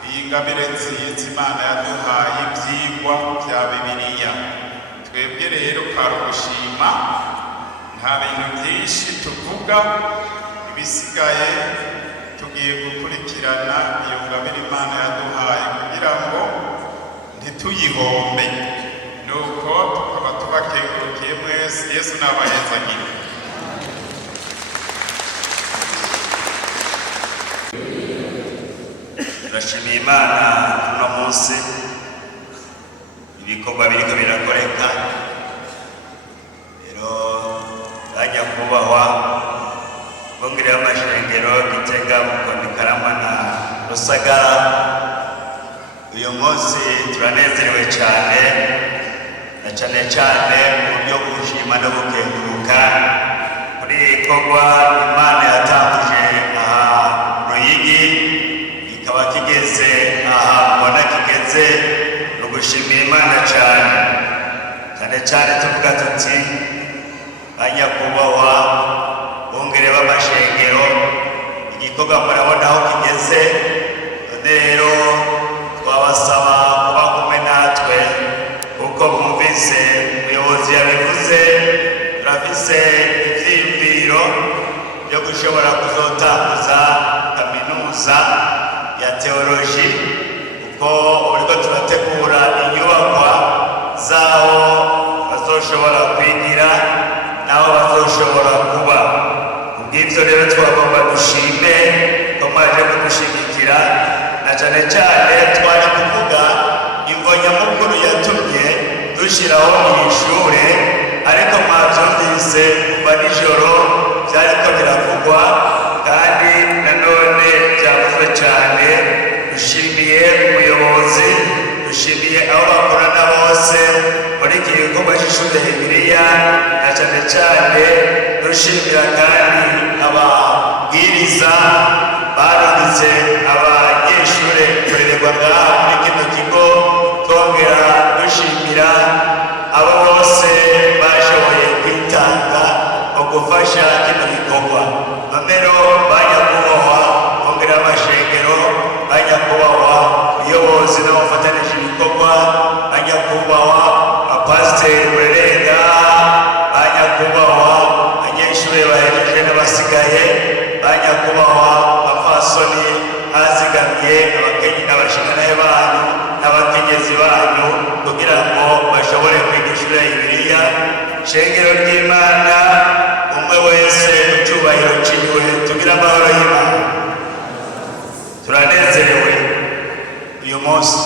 iyi ngabire nziza Imana yaduhaye ivyigwa vya Bibiliya. Twebwe rero kwari ugushima, nta bintu byinshi tuvuga, ibisigaye tugiye gukurikirana iyo ngabire Imana yaduhaye kugira ngo ntituyihombe. Nuko tukaba tubakengurukiye mwese. Yesu nabahezagire. turashimiye Imana uno munsi ibikorwa biriko birakoreka. Rero bajya kubahwa bongere amashengero Gitega, Bukombe, Karama na Rusagara. Uyu munsi turanezerewe cyane, na cyane cyane mu buryo bw'ugushima no gukenguruka kuri igikorwa Imana yatanguje aha Ruyigi, kikaba kigeze aha mbona kigeze. No gushimira Imana cyane cyane tuvuga tuti banyakubahwa bongere b'amashengero, igikorwa murabona aho kigeze. Rero twabasaba kuba kumwe natwe kuko mwumvise umuyobozi yabivuze. Turafise ivyiyumviro byo gushobora kuzotanguza kaminuza ya teoloji, kuko uriko turategura inyubakwa zaho bazoshobora kwigira naho bazoshobora kuba. Kubw'ivyo rero twagomba dushime ko mwaje kudushigikira, na cane cane twari kuvuga imvo nyamukuru yatumye dushiraho iri shure, ariko mwavyumvise kuva nijoro vyariko biravugwa, kandi nanone vyavuzwe cane. Dushimiye umuyobozi, dushimiye abo bakorana bose muri iki gikorwa c'ishure Bibiliya, na cane cane dushimira kandi ababwiriza barungitse abanyeshure kurererwa ngaha muri kino kigo. Twongera dushimira abo bose bashoboye kwitanga mu gufasha kino gikorwa. Nomero banyakubahwa bongera amashengero, banyakubahwa ubuyobozi n'abafatanije ibikorwa, banyakubahwa abapasiteri Burenga, banyakubahwa abanyeshure bahejeje n'abasigaye, banyakubahwa abapfasoni bazigamiye abakenyi n'abashinganahe banyu n'abakenyezi banyu kugira ngo bashobore kwiga ishure Bibiliya. Shengero ry'Imana, umwe wese mu cyubahiro ciwe, tugira amahoro y'Imana. Turanezerewe uyu munsi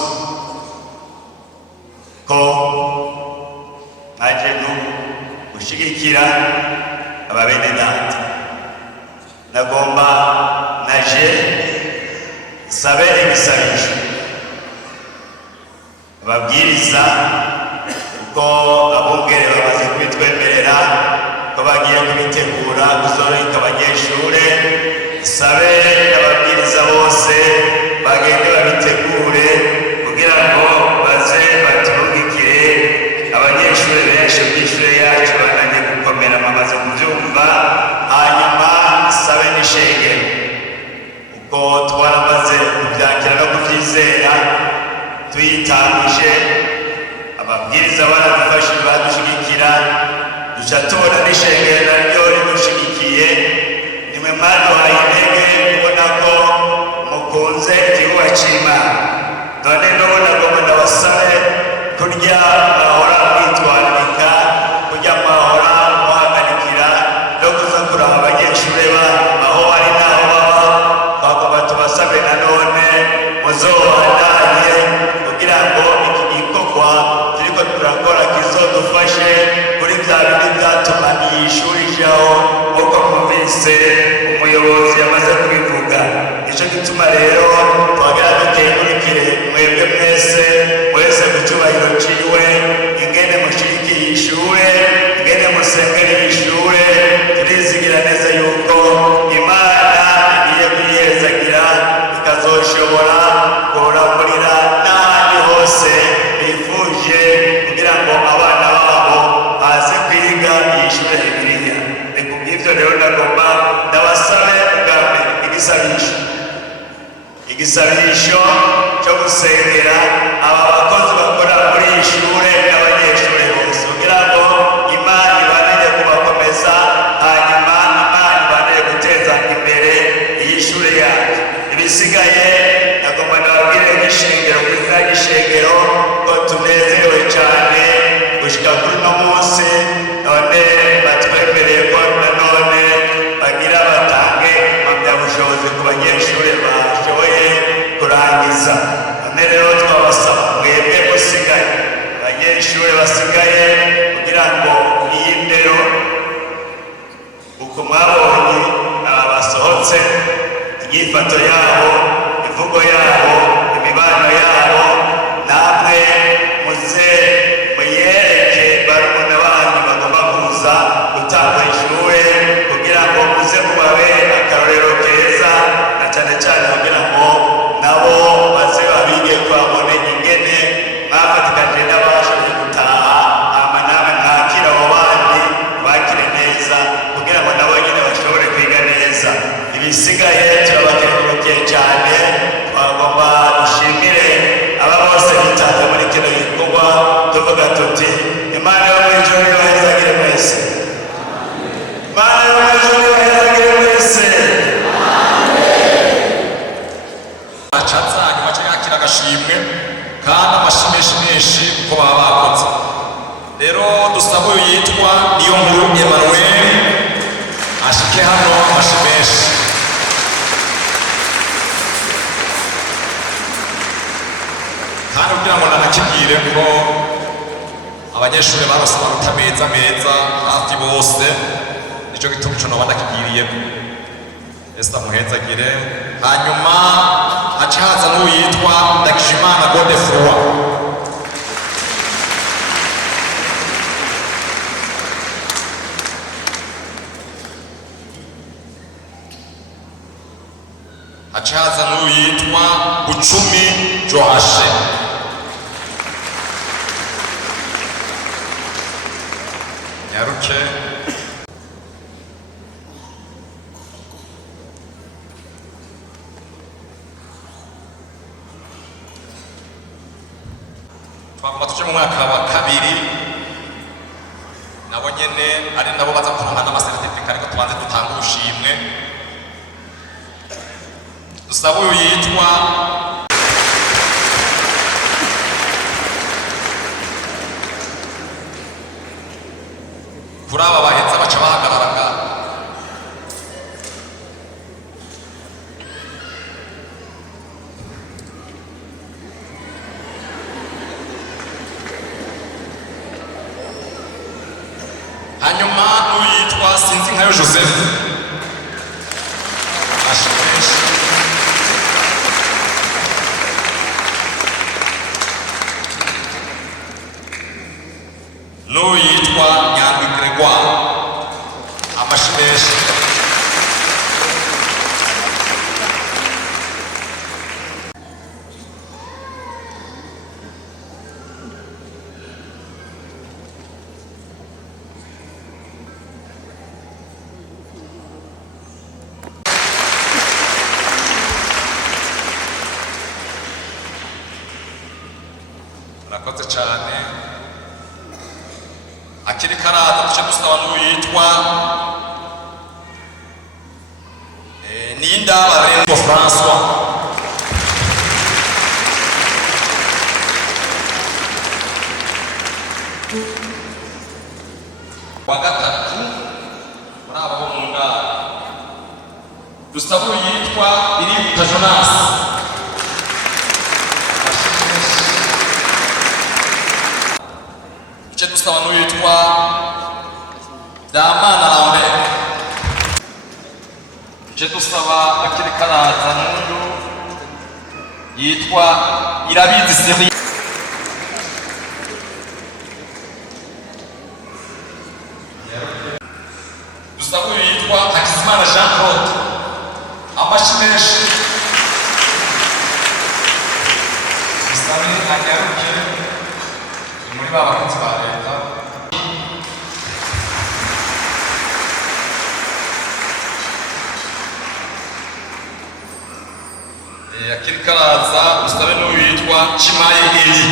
ko aje gushigikira ababene data. Nagomba naje sabe igisabisho ababwiriza, kuko abungere bamaze kubitwemerera ko bagiye kubitegura kuzoreka abanyeshure. Sabe ababwiriza bose bagende babitegure kugira ngo baze baturungikire abanyeshure benshi b'ishure yacu bananye gukomera, bamaze kubyumva. Hanyuma sabe n'ishengero, uko twaramaze kubyakira no kubyizera tuyitangije. Ababwiriza baradufashije badushigikira, duca tubona n'ishengero naryo ridushigikiye. Nimwe mwaduhaye intege kubona ko mukunze igihugu c'Imana. None ndabona ngo ndabasabe kurya mwahora mwitwararika, kurya mwahora muhagarikira no kuza kuraba abanyeshure aho bari n'aho baba. Twagomba tubasabe nanone muzobandanye kugira ngo iki gikorwa turiko turakora kizodufashe kuri vya bindi vyatuma iyi shuri ijaho, nk'uko mwumvise umuyobozi yamaze kubivuga. Nico gituma rero twagira dukengurukire mwebwe mwese ku cyubahiro ciwe, ingene mushigikira iyi shure, ingene musengera iyi shure. Turizigira neza yuko Imana igiye kuyihezagira, ikazoshobora kuramurira n'ahandi hose bifuje kugira ngo abana babo baze kwiga iyi shure Bibiliya. Ni kubw'ivyo rero ndagomba ndabasabe bwa mbere igisabisho cyo gusengera aba bakozi bakora muri iyi shure n'abanyeshure bose, kugira ngo Imana ibanire kubakomeza, hanyuma Imana ibanire guteza imbere iyi shure yacu. Ibisigaye ndagomba ndababwire nk'ishengero, ku izina ry'ishengero, ko tunezerewe cyane gushika kuri uno munsi. None batwemereye ko nanone bagira batange impamyabushobozi ku banyeshure bashoboye kurangiza n'uyitwa Niyonkuru Emmanuel ashike hano amashi menshi. Kandi kugira ngo nanakibwire ko abanyeshuri barose amanota meza meza hafi bose, nicyo gituma ico noba ndakibwiriyeko. Esta muhezagire. Hanyuma haca haza n'uyitwa Ndagijimana Godefroid. Haca haza n'uyitwa Bucumi Joashe. Nyaruke. Twagomba tuje mu mwaka wa kabiri, nabo nyene ari nabo baza kuronka n'amasertifika, ariko tubanze dutanga ubushimwe. Dusaba uyu yitwa kuri aba bahetse baca bahagarara ngaha. Hanyuma n'uyitwa Sinzinkayo Joseph. Ashimisha. N'uyitwa Nyandwi Gregoire. Amashimisha. Murakoze cyane. Akiri karaza duce dusaba n'uyitwa Nindabarengo François. Wa gatatu muri aba bo mu ngara dusaba uyitwa Iribuka Jonas. Duce dusaba n'uyitwa Damana Lambert. Duce dusaba akiri karaza n'uyu yitwa Irabizi Siri. Dusaba uyu yitwa Hakizimana Jean Claude. Amashi menshi. Dusabe anyaruke muri ba bakozi ba leta. Akiri karaza dusabe n'uyu yitwa Chimaye Eli.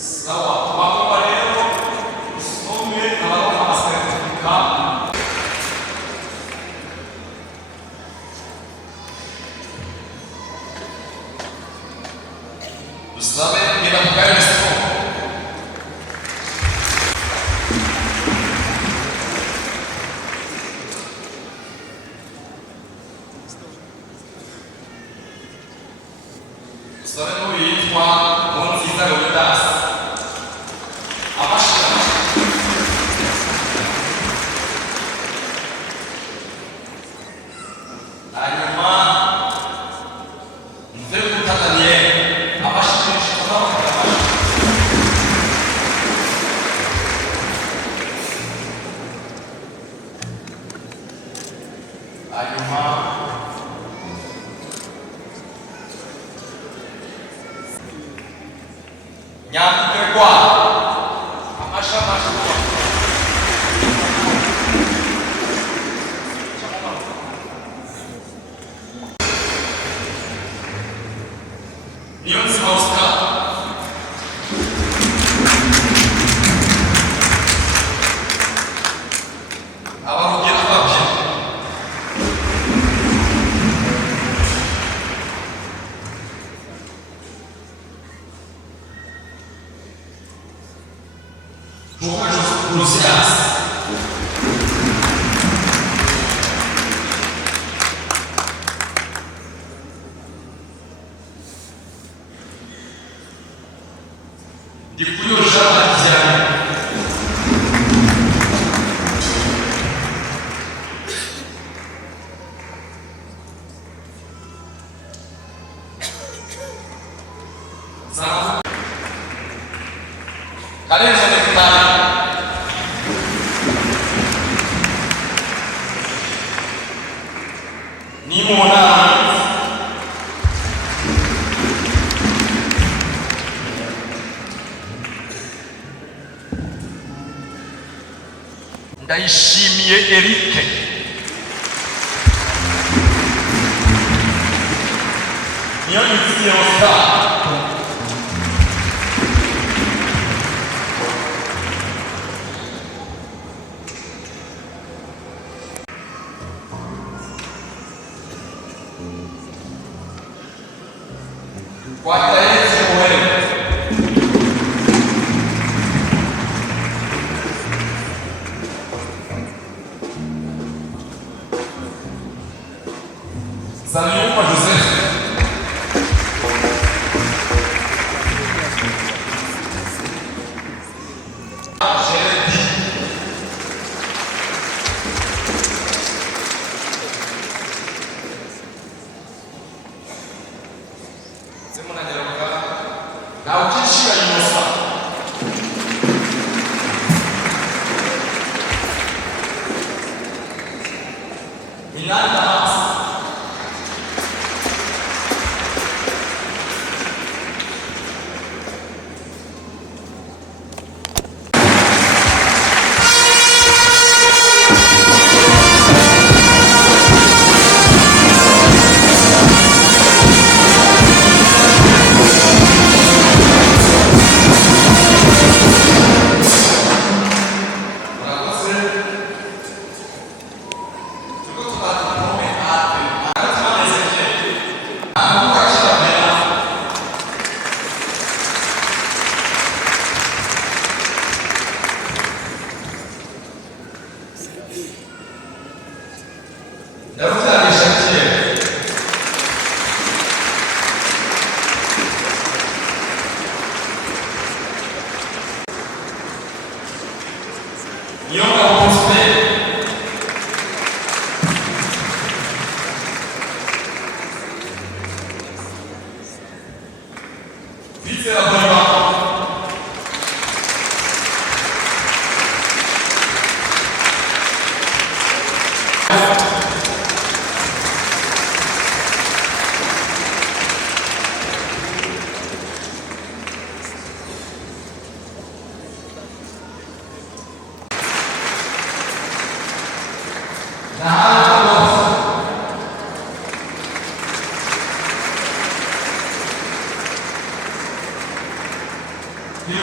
Sawa, twakuba rero usome abaronka amasertifika. Dusabe kugira mugare siporo. Dusabe n'uwitwa Nkurunziza Leonidas. Hanyuma Mzee Daniel abashimisha n'abakora hanyuma Nyamugwa amashamasha Niyonzima Oscar abarugira babye Lucias Dikuyo Jean Tiziane Zara Karenzo Nekutari Nimona Ndayishimiye Eric Niyonzima Oscar Guardaense Moreira Zaliuma José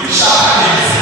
ubishaka neza.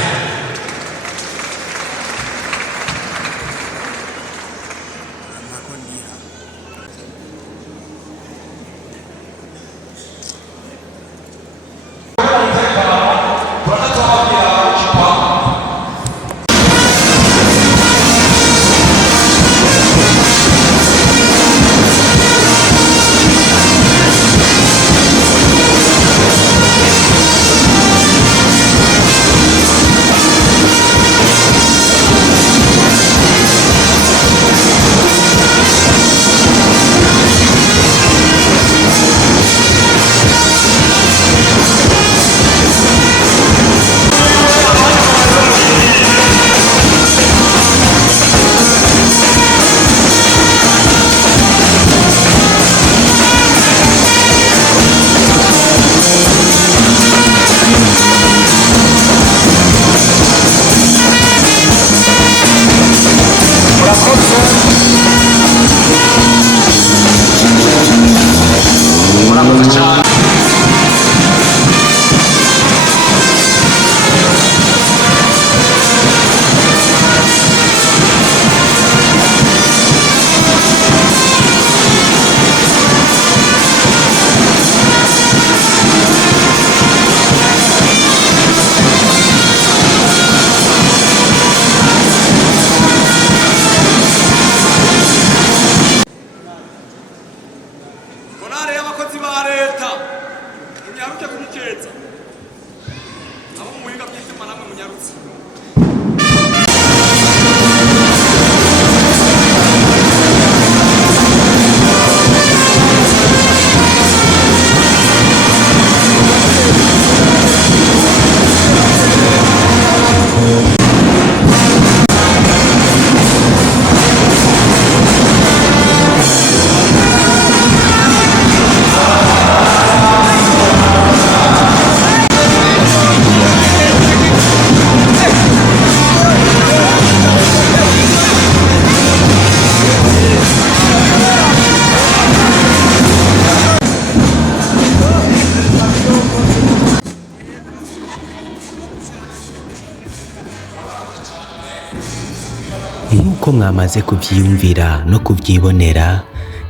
nk'uko mwamaze kubyiyumvira no kubyibonera,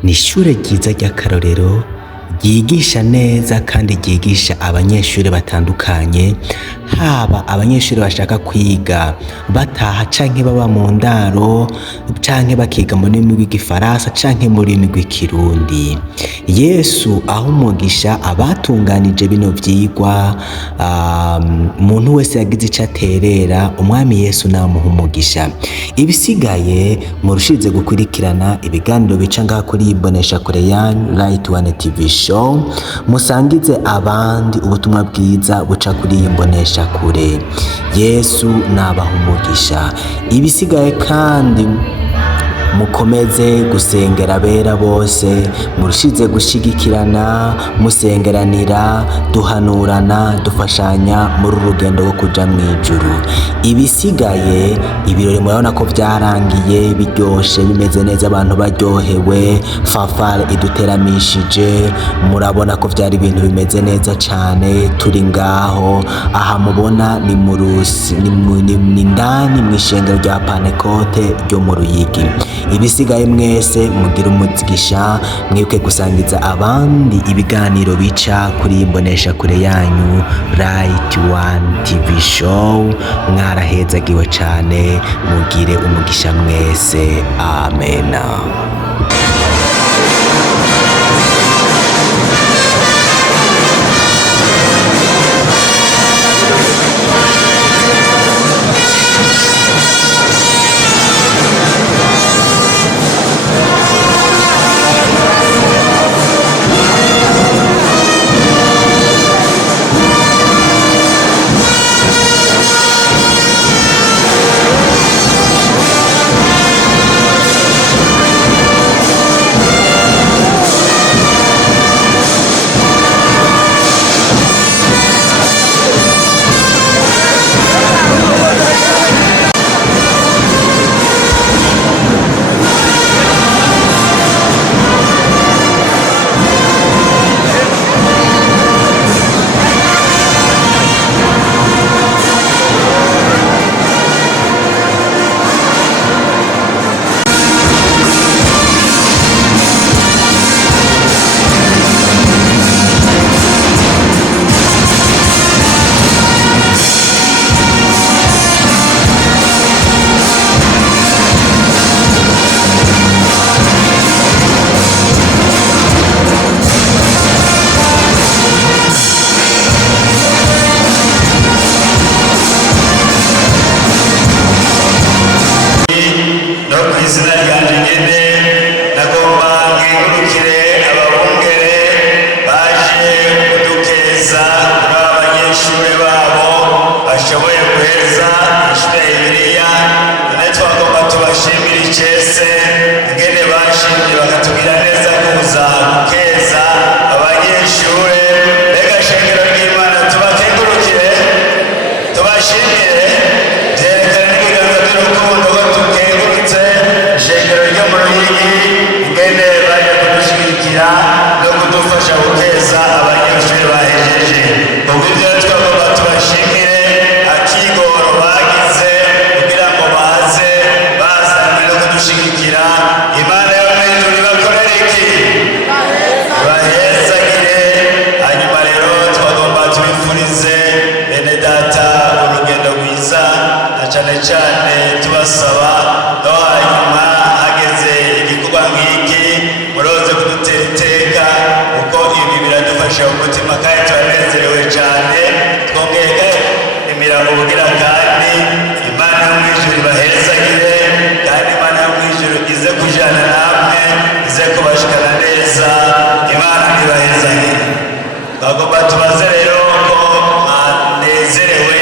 ni ishure ryiza ry'akarorero ryigisha neza kandi ryigisha abanyeshuri batandukanye, haba abanyeshuri bashaka kwiga bataha canke baba mu ndaro canke bakiga mu rurimi rw'igifaransa canke mu rurimi rw'ikirundi. Yesu aho umugisha abatunganije bino vyigwa, umuntu wese yagize ico aterera, umwami Yesu namuha umugisha. Ibisigaye murushize gukurikirana ibiganiro bica ngaha kuri Imbonesha kure yanyu Light One TV Show, musangize abandi ubutumwa bwiza buca kuri Imbonesha kure. Yesu nabaha umugisha. Ibisigaye kandi mukomeze gusengera abera bose, murushize gushigikirana, musengeranira, duhanurana, dufashanya muri urugendo rwo kuja mw'ijuru. Ibisigaye ibirori murabona ko vyarangiye biryoshe bimeze neza, abantu baryohewe, fanfare iduteramishije, murabona ko vyari ibintu bimeze neza cane. Turi ngaho aha mubona ni murusi ni ndani mw'ishengero rya Panekote ryo mu Ruyigi. Ibisigaye mwese mugira umugisha, mwibuke gusangiza abandi ibiganiro bica kuri Imbonesha kure yanyu Light One TV Show. Mwarahezagiwe cane, mugire umugisha mwese, amena. gukeza ishure ya Bibiliya none twagomba tubashimira icese ingene bashimye bakatubwira neza kuza gukeza abanyeshure mbega shengero ry'Imana tubakengurukire tubashimire vyerekana n'ibiganza by'urukundo ko tukengurutse ishengero ryo mu Ruyigi ingene baje kudushigikira no kudufasha gukeza abanyeshure bahejeje ubwo ivyo twagomba tubashimire akigoro bagize kugira ngo baze bazanye no kudushigikira Imana yo mw'ijuru ibakorera iki bahezagire hanyuma rero twagomba tubifurize bene data urugendo rwiza na cane cane tubasaba no hanyuma hageze igikorwa nk'iki muroze kudutera iteka kuko ibi biradufasha umutima kandi turanezerewe cane twongeye imirango bugira kandi Imana yo mw'ijuru ibahezagire kandi Imana yo mw'ijuru ize kujana namwe ize kubashikana neza Imana ibahezagire bagomba tubaze rero ko mwanezerewe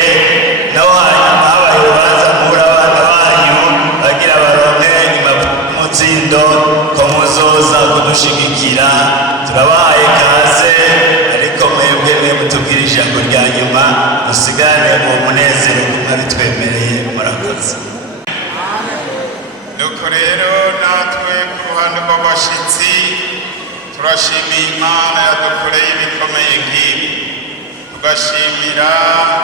naho hanyuma habaye urubanza muhura abana banyu bagira baronke umutsindo ko muzoza kudushigikira turabahaye kaze ariko mwebwe mutubwire ijambo rya nyuma musigane mu munezero mwabitwemereye murakoze nuko rero natwe ku ruhande rw'abashitsi turashimiye Imana yadukoreye ibikomeye nk'ibi tugashimira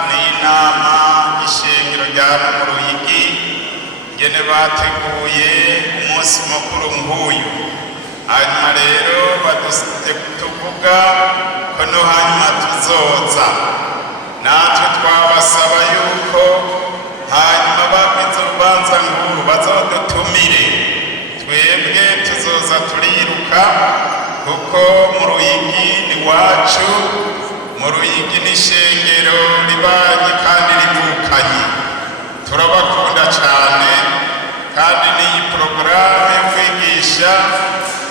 n'inama y'ishengero rya mu Ruyigi ngene bateguye umunsi mukuru nk'uyu hanyuma rero badusabye kutuvuga ko no hanyuma tuzoza natwe twabasaba yuko hanyuma bagize urubanza nk'uru bazodutumire twebwe tuzoza turiruka kuko mu Ruyigi ni wacu mu Ruyigi n'ishengero ribanye kandi rivukanye turabakunda cyane kandi n'iyi porogaramu yo kwigisha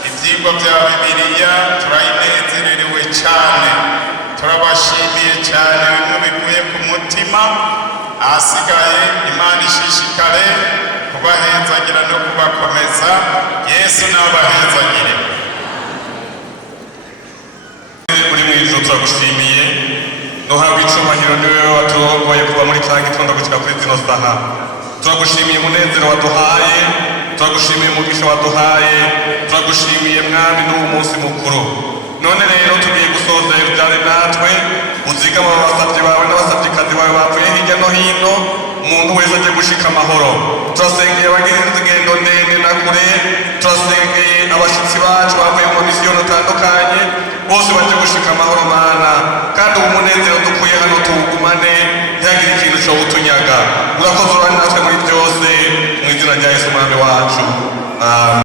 ivyigwa vya Bibiliya turayinezererewe cyane turabashimiye cyane bimwe bivuye ku mutima ahasigaye Imana ishishikare kubahezagira no kubakomeza Yesu n'abahezagire uri mw'ijuru turagushimiye nuhabwa icubahiro niwe waturongoye kuva muri cya gitondo gushika kuri zino saha turagushimiye umunezero waduhaye turagushimiye umugisha waduhaye turagushimiye mwami n'uwo munsi mukuru none rero tugiye gusoza ivyari natwe uzigama abasavyi bawe n'abasavyikazi bawe bavuye hirya no hino umuntu wese aje gushika amahoro turasengeye abagira ingendo ndende na kure turasengeye abashitsi bacu bavuye mu misiyoni atandukanye bose baje gushika amahoro